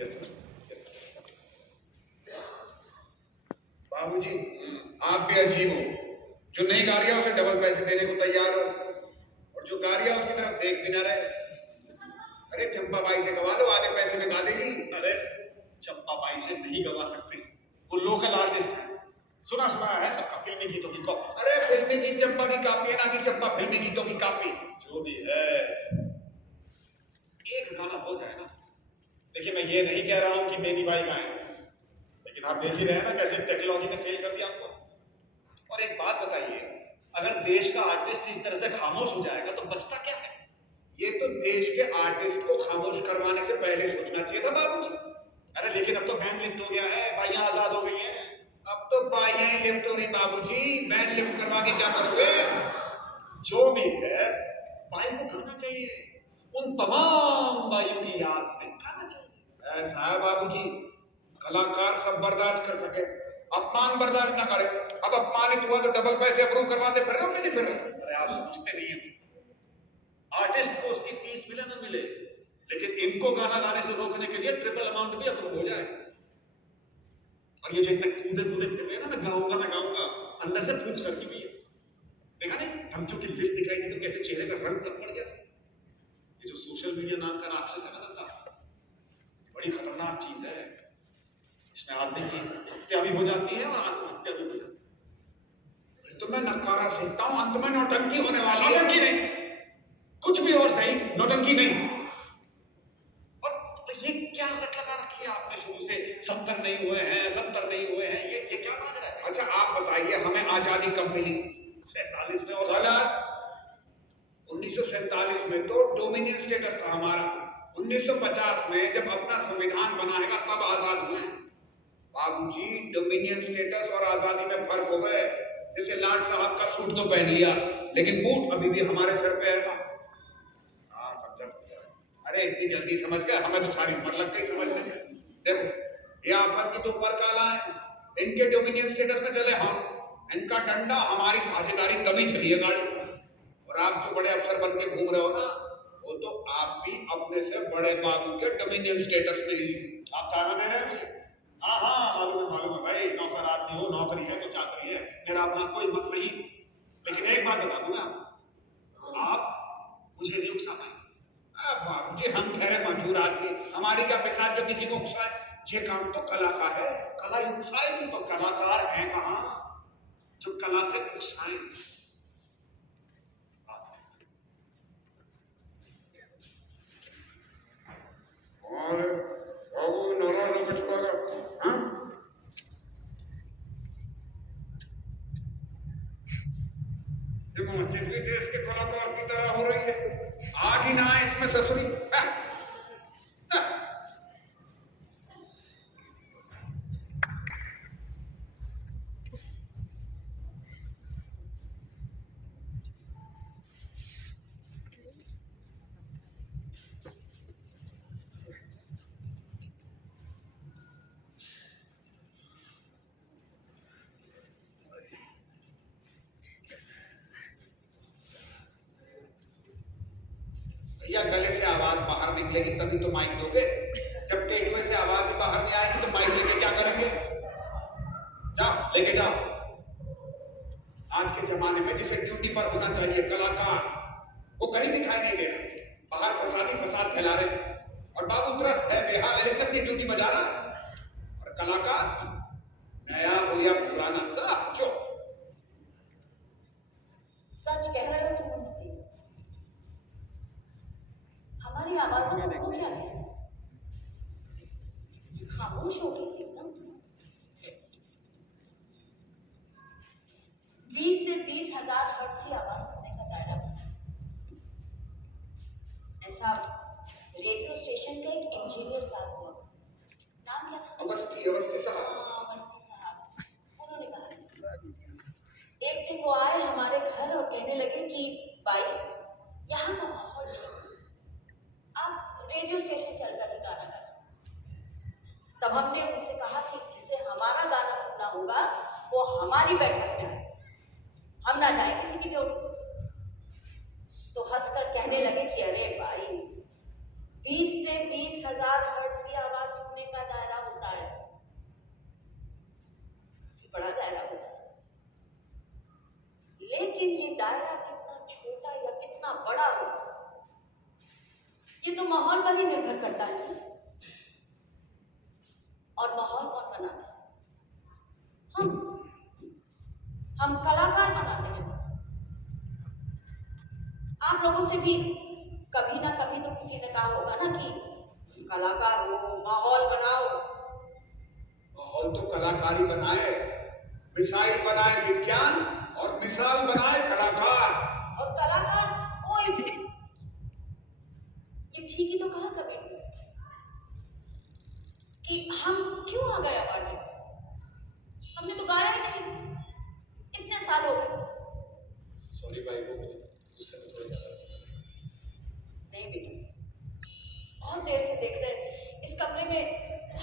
Yes sir, yes sir. बाबूजी आप भी अजीब हो, जो नहीं गा रही है उसे डबल पैसे देने को तैयार हो और जो गा रही है उसकी तरफ देख भी ना रहे। अरे चंपा बाई से गवा लो, आधे पैसे में गा देगी। अरे चंपा बाई से नहीं गवा सकते, वो लोकल आर्टिस्ट है, सुना सुना है सबका, फिल्मी गीतों की कॉपी। अरे फिल्मी गीत चंपा की कॉपी है ना कि चंपा फिल्मी गीतों की कॉपी। जो भी है एक गाना हो जाए ना। देखिए मैं ये नहीं कह रहा हूं कि बेनी बाई गाएं, लेकिन आप देख ही रहे हैं ना कैसे टेक्नोलॉजी ने फेल कर दिया हमको। और एक बात बताइए, अगर देश का आर्टिस्ट इस तरह से खामोश हो जाएगा तो बचता क्या है? ये तो देश के आर्टिस्ट को खामोश करवाने से पहले सोचना चाहिए था बाबूजी। अरे लेकिन अब तो बैन लिफ्ट हो गया है, बाइयां आजाद हो गई हैं। अब तो बाइयां ही लिफ्ट हो रही बाबूजी, बैन लिफ्ट करवा के क्या करोगे? जो भी है बाई को गाना चाहिए, उन तमाम बाइयों की याद में गाना चाहिए। ऐसा है बाबूजी, कलाकार सब बर्दाश्त कर सके, अपमान बर्दाश्त ना करे। अब अपमानित हुआ तो डबल पैसे अप्रूव करवाते फिर रहे हो कि नहीं फिर रहे? अरे आप समझते नहीं हैं, आर्टिस्ट को उसकी फीस मिले ना मिले, लेकिन इनको गाना गाने से रोकने के लिए ट्रिपल अमाउंट भी अप्रूव हो जाएगा। और ये जो इतने कूदे कूदे फिर रहे हैं ना, मैं गाऊंगा, अंदर से फूंक सर की भी है। देखा नहीं, धमकियों की लिस्ट दिखाई थी तो कैसे चेहरे का रंग पड़ गया था। ये जो सोशल मीडिया नाम का राक्षस है ना दत्ता, बड़ी खतरनाक चीज है। इसमें आदमी की हत्या भी हो जाती है और आत्महत्या भी हो जाती है। फिर तो मैं नकारा सीखता हूँ, अंत में नौटंकी होने वाली है। नौटंकी नहीं, कुछ भी और सही, नौटंकी नहीं। और ये क्या रट लगा रखी है आपने शुरू से, 70 नहीं हुए हैं, 70 नहीं हुए हैं, ये क्या माजरा है? अच्छा आप बताइए, हमें आजादी कब मिली? 47 में। और गलत। 1947 में तो डोमिनियन स्टेटस था हमारा। 1950 में जब अपना संविधान बनाएगा तब आजाद हुए। बाबूजी डोमिनियन स्टेटस और आजादी में फर्क हो गए। जैसे लाट साहब का सूट तो पहन लिया, लेकिन बूट अभी भी हमारे सर पे है। हाँ समझा। अरे इतनी जल्दी समझ गए, हमें तो सारी उम्र लग गई समझने में। देखो ये आफत की तो ऊपर काला है, इनके डोमिनियन स्टेटस में चले हम, इनका डंडा, हमारी साझेदारी तभी चली है गाड़ी। और आप जो बड़े अफसर बन के घूम रहे हो ना, वो तो आप भी अपने से बड़े बाबू के डोमिनियन स्टेटस में ही। आप ताना दे रहे हैं मुझे? हाँ मालूम है भाई, नौकर आदमी हो, नौकरी है तो चाकरी है, मेरा अपना कोई मत नहीं। लेकिन एक बात बता दूं मैं आपको, आप मुझे नहीं उकसा पाएंगे। बाबूजी हम ठहरे मजूर आदमी, हमारी क्या पिसाच जो किसी को उकसाए? ये काम तो कला का है, कला ही उकसाएगी। तो कलाकार हैं कहाँ जो कला से उकसाएं? और बाबू नाराज हो चुका है, हाँ? ये माचिस भी देश के कलाकार की तरह हो रही है, आग ही ना आए इसमें ससुरी। भैया गले से आवाज बाहर निकलेगी तभी तो माइक दोगे। जब टेटुए से आवाज ही बाहर नहीं आएगी तो माइक लेके क्या करेंगे? जाओ लेके जाओ। आज के जमाने में जिसे ड्यूटी पर होना चाहिए कलाकार, वो कहीं दिखाई नहीं दे रहा, बाहर फसाद फैला रहे हैं। और बाबू त्रस्त है, बेहाल है, लेकिन अपनी ड्यूटी बजा रहा है। और कलाकार नया हो या पुराना, सब जो सच कह रहे हो तुम। 20,000 हर्ट्ज की आवाज सुनने का दायरा बना। ऐसा रेडियो स्टेशन का एक इंजीनियर साहब हुआ, नाम क्या था? अवस्थी साहब। हाँ, अवस्थी साहब। उन्होंने कहा एक दिन वो आए हमारे घर और कहने लगे कि भाई यहाँ का माहौल ठीक है, आप रेडियो स्टेशन चलकर ही गाना गाएं। तब हमने उनसे कहा कि जिसे हमारा गाना सुनना होगा वो हमारी बैठक में आए, हम ना जाए किसी की ड्यूटी। तो हंसकर कहने लगे कि अरे भाई 20 से 20,000 हर्ट्ज की आवाज सुनने का दायरा होता है, बड़ा दायरा होता है। लेकिन ये दायरा कितना छोटा या कितना बड़ा हो ये तो माहौल पर ही निर्भर करता है। और माहौल कौन बनाता है? हम कलाकार बनाते हैं। आप लोगों से भी कभी ना कभी तो किसी ने कहा होगा ना कि कलाकार हो, माहौल बनाओ। माहौल तो कलाकार ही बनाए, मिसाइल बनाए विज्ञान और मिसाल बनाए कलाकार। और कलाकार कोई भी, ये ठीक ही तो कहा कबीर ने कि हम क्यों आ गए अवार्ड लेने, हमने तो गाया ही नहीं, इतने साल हो गए। सॉरी भाई, वो मुझे गुस्से में थोड़ा ज्यादा। नहीं बेटा, बहुत देर से देख रहे हैं इस कमरे में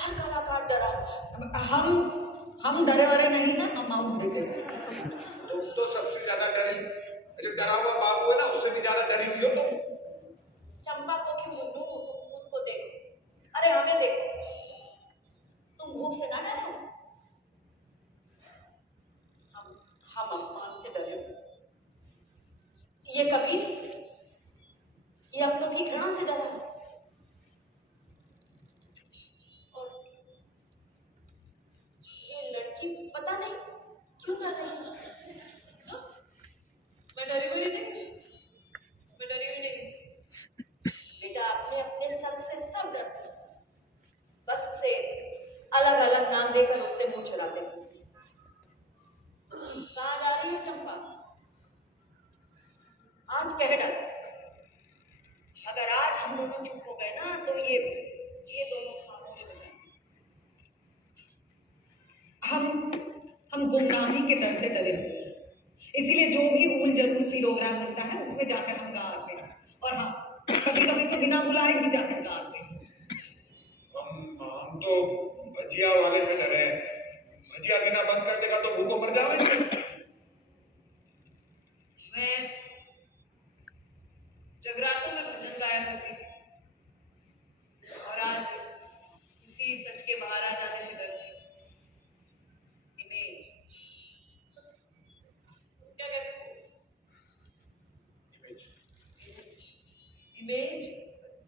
हर कलाकार डरा हुआ है। हम डरे वरे नहीं ना, हम आउट देते। तुम तो सबसे ज्यादा डरी, जो डरा हुआ बाबू है ना उससे भी ज्यादा डरी हुई हो तुम। चंपा को क्यों मुन्नू, तुम खुद को देखो, अरे हमें देखो, तुम भूख से ना डरे हो, हम अपमान से डरे हो। ये कबीर, ये अपनों की घृणा से डरा है। और ये लड़की पता नहीं क्यों डर रही है। हाँ? मैं डरी हुई नहीं, मैं डरी हुई नहीं। बेटा अपने अपने सर से सब डरते हैं, बस उसे अलग अलग नाम देकर उससे मुंह चुराते हैं। कहाँ जा रही है चंपा? आज कह डर, अगर आज हम दोनों चुप हो गए ना तो ये दोनों खामोश हो जाएंगे। हम गुमनामी के डर से डरे हुए हैं, इसीलिए जो भी ऊल जरूर प्रोग्राम मिलता है उसमें जाकर हम गा आते हैं। और हाँ, कभी कभी तो बिना बुलाए भी जाकर गा आते हैं। हम तो भजिया वाले से डरे हैं, भजिया बिना बंद कर देगा तो भूखों मर जाएंगे। मैं जगरातों में भजन गाया करती थी और आज इसी सच के बाहर आ जाने से डरती हूँ। इमेज, क्या कहते हो? इमेज,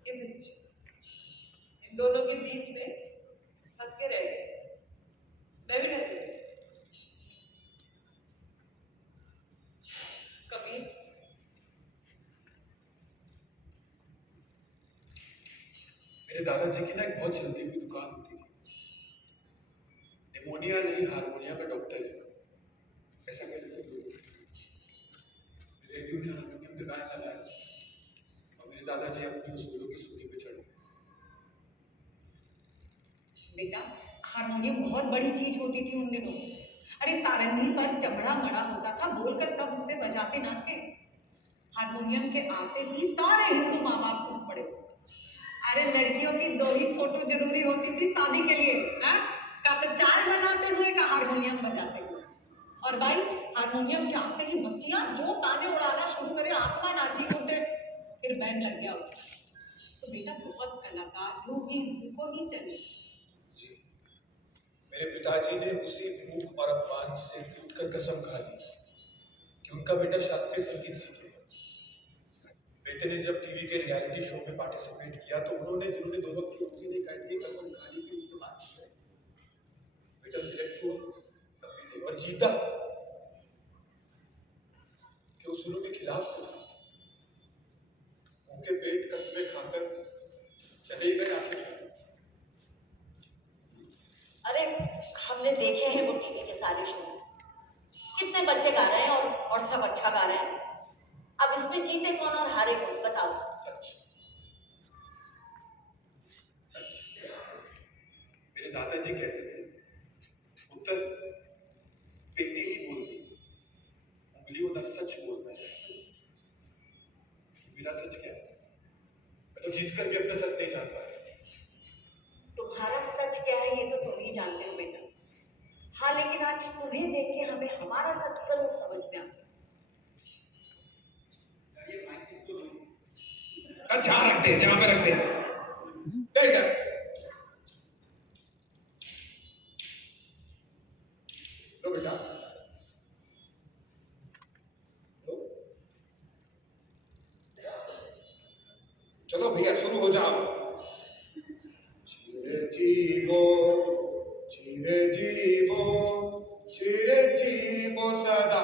इमेज, इन दोनों के बीच में फंस के रह गए। मैं भी डर गई। कबीर, मेरे दादाजी की ना एक बहुत चलती हुई दुकान होती थी। निमोनिया नहीं, हारमोनिया का डॉक्टर है, ऐसा कहते थे लोग। रेडियो ने हारमोनियम पे गाना लगाया और मेरे दादाजी अपनी उसूलों की सूली पे चढ़ गए। बेटा, हारमोनियम बहुत बड़ी चीज होती थी उन दिनों। अरे सारंगी पर चमड़ा मड़ा होता था, बोलकर सब उसे बजाते ना थे। हारमोनियम के आते ही सारे हिंदू माँ बाप टूट पड़े उसमें। अरे लड़कियों की 2 ही फोटो जरूरी होती थी शादी के लिए, हाँ? का तो चाय बनाते हुए का हारमोनियम बजाते हुए। और भाई हारमोनियम के आते ही बच्चियां जो ताने उड़ाना शुरू करे, आत्मा नाची उठे, फिर बैंड लग गया उसका। तो बेटा बहुत कलाकार होगी, भूखो नहीं चले। जी, मेरे पिताजी ने उसी भूख और अपमान से टूटकर कसम खा ली कि उनका बेटा शास्त्रीय संगीत सीखे। बेटे ने जब टीवी के रियलिटी शो में पार्टिसिपेट किया तो जिन्होंने 2 वक्त की रोटी नहीं खाई थी, कसम खा ली कि उससे बात नहीं करें। बेटा सिलेक्ट हुआ कभी नहीं और जीता, कि उसूलों के खिलाफ तो था। भूखे पेट कसमें खाकर चले ही गए आखिर। अरे हमने देखे हैं वो टीवी के सारे शो, कितने बच्चे गा रहे हैं और सब अच्छा गा रहे हैं। अब इसमें जीते कौन और हारे कौन, बताओ। सच सच मेरे दादाजी कहते थे, पुत्र बेटी ही बोलती, उंगलियों का सच बोलता है। मेरा सच क्या है? मैं तो जीत कर भी अपना सच नहीं जान पाया। तुम्हारा सच क्या है ये तो तुम ही जानते हो बेटा। हाँ, लेकिन आज तुम्हें देख के हमें हमारा सच जरूर समझ में आ गया। जहां रख दे, जहां पे रख दे। ले इधर। लो बेटा, लो। चलो भैया शुरू हो जाओ। चिरे जीवो, चिरे जीवो, चिरे जीवो सदा।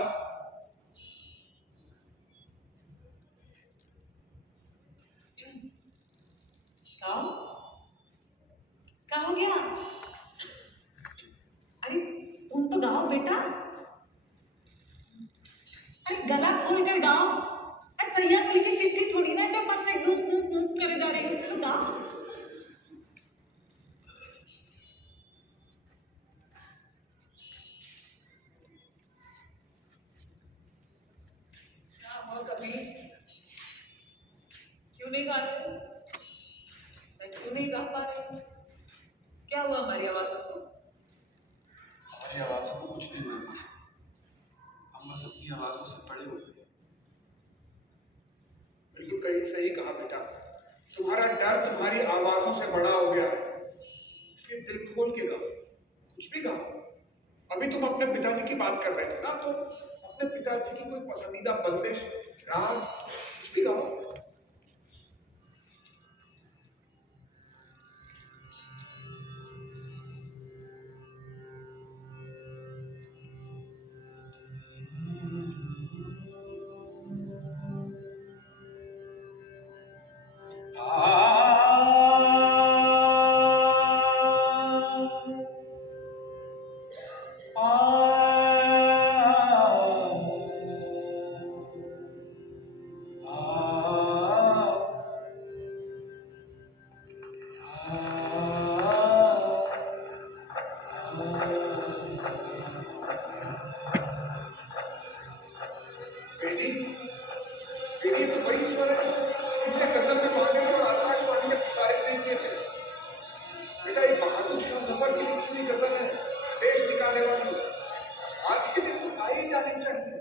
गाओ, क्या हो गया? अरे तुम तो गाओ बेटा। अरे गला खोल कर गाओ। अरे सैया को लिखी चिट्ठी थोड़ी ना जो मन में घूम करे जा रही हो। चलो गाओ। क्या हुआ कबीर? क्यों नहीं गा रहे? मैं क्यों नहीं गा पा रही हूँ? क्या हुआ हमारी आवाजों को? हमारी आवाजों को कुछ नहीं हुआ मुझे। हम बस अपनी आवाजों से बड़े हो गए। बिल्कुल कहीं सही कहा बेटा। तुम्हारा डर तुम्हारी आवाजों से बड़ा हो गया है, इसलिए दिल खोल के गाओ, कुछ भी गाओ। अभी तुम अपने पिताजी की बात कर रहे थे ना, तो अपने पिताजी की कोई पसंदीदा बंदिश, राग, कुछ भी गाओ। बेटी, बेटी, ये तो वही स्वर है जो तुमने गजल में मांगे थे और आकाशवाणी में प्रसारित नहीं किए थे। बेटा, ये बहादुर शाह जफर की लिखी हुई गजल है, देश निकाले वाली। आज के दिन तो गाई जानी चाहिए।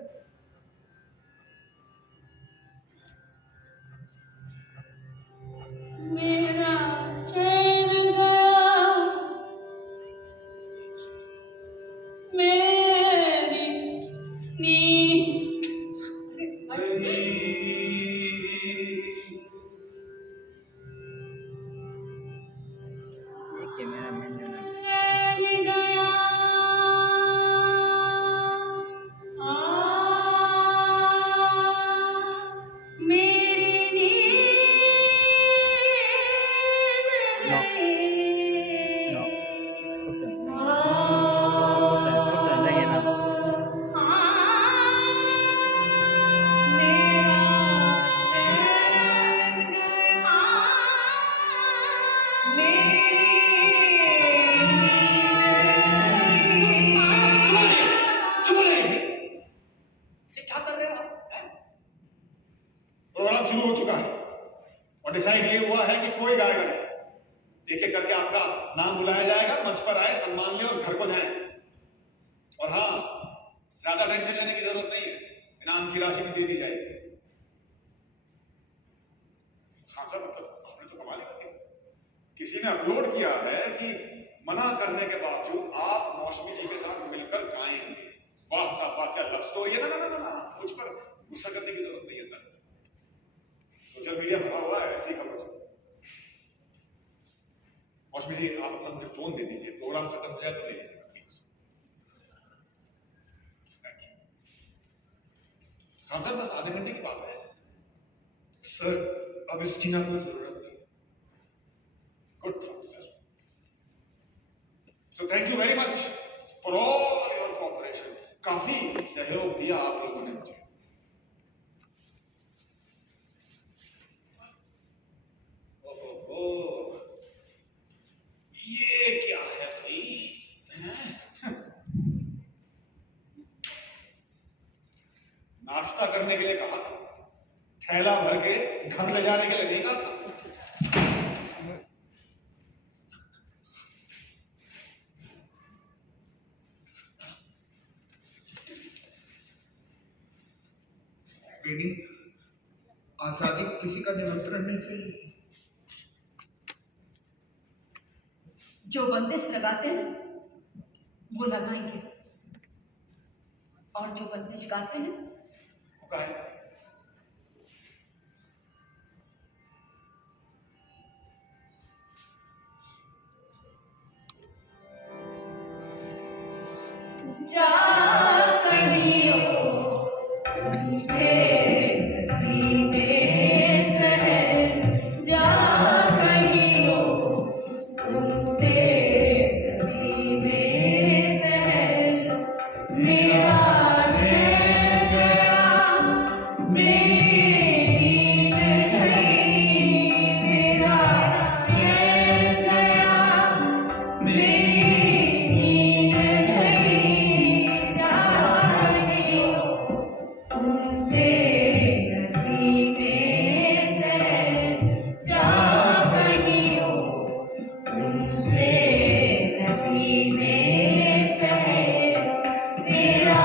मेरा चैन गया, मेरी नींद चैन गया। मेरी नींद चुप हो जाइए। ये क्या कर रहे हो आप? हैं? प्रोग्राम शुरू हो चुका है और डिसाइड ये हुआ है कि कोई गाएगा नहीं। एक एक करके आपका नाम बुलाया जाएगा, मंच पर आए, सम्मान लें और घर को जाएं। और हाँ, ज्यादा टेंशन लेने की जरूरत नहीं है, इनाम की राशि भी दे दी जाएगी। हाँ सर, मतलब आपने तो कमाल ही कर दिया। किसी ने अपलोड किया है कि मना करने के बावजूद आप मौसमी जी के साथ मिलकर गाएंगे। वाह साहब वाह, क्या लव स्टोरी है। ना ना ना ना ना, मुझ पर गुस्सा करने की जरूरत नहीं है सर। सोशल मीडिया भरा हुआ है ऐसी खबर से। मौसमी जी, आप अपना मुझे फोन दे दीजिए, प्रोग्राम खत्म हो जाए तो ले लीजिएगा प्लीज। Thank you. खान साहब, बस आधे घंटे की बात है सर, अब इसकी ना कोई जरूरत नहीं। Good thought sir. So thank you very much for all your cooperation. काफी सहयोग दिया आप लोगों ने मुझे। ओहो, ये क्या है भाई? हैं? नाश्ता करने के लिए कहा था, थैला भर के घर ले जाने के लिए नहीं कहा था। बेटी, आजादी को किसी का निमंत्रण नहीं चाहिए। जो बंदिश लगाते हैं वो लगाएंगे, और जो बंदिश गाते हैं वो गाए। जा कहियो उनसे नसीबे सहर, जा कहियो उनसे नसीबे सहर, मेरा चैन गया मेरी नींद गई, मेरा चैन गया मेरी नींद गई, जा कहियो उनसे नसीबे सहर, जा कहियो उनसे नसीबे सहर, तेरा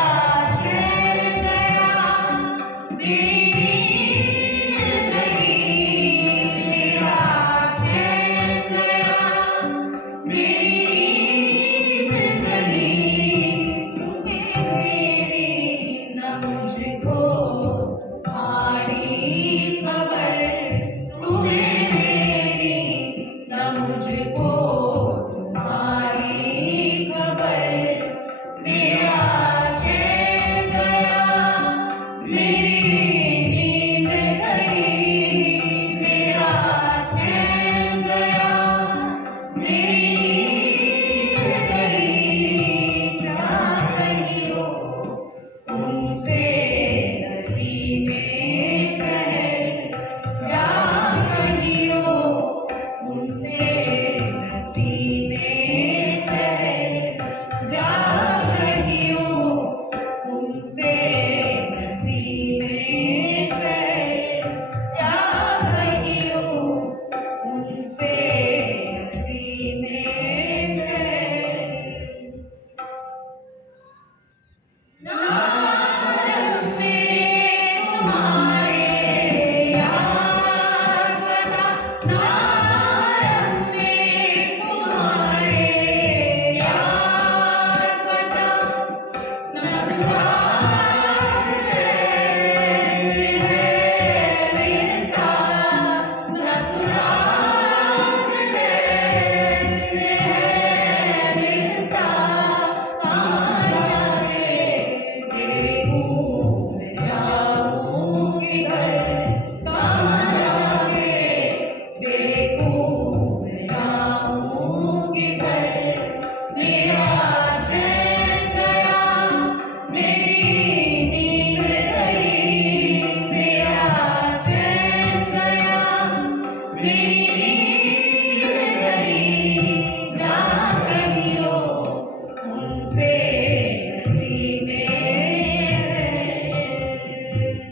चैन गया मेरी नींद गई, मेरा चैन गया मेरी नींद गई, तुम्हें मेरी न मुझको तुम्हारी खबर, तुम्हें मेरी न मुझको तुम्हारी खबर, मेरा चैन गया मेरी नींद गई, मेरा चैन गया मेरी नींद गई, जा कहियो उनसे नसीबे सहर, जा कहियो उनसे नसीबे सहर, जा कहियो उनसे नसीबे सहर, जा कहियो उनसे नसीबे सहर। नारम में तुम्हारे यार बता, नारम में तुम्हारे यार बता, न सुराग नैन है मिलता, न सुराग नैन है मिलता, कहाँ जाके देखूं मैं जाऊं किधर, कहाँ जाके देखूं मैं जाऊं किधर, मेरा चैन गया मेरी नींद गई, मेरा चैन गया मेरी नींद गई, जा कहियो उनसे नसीबे सहर। बेटी,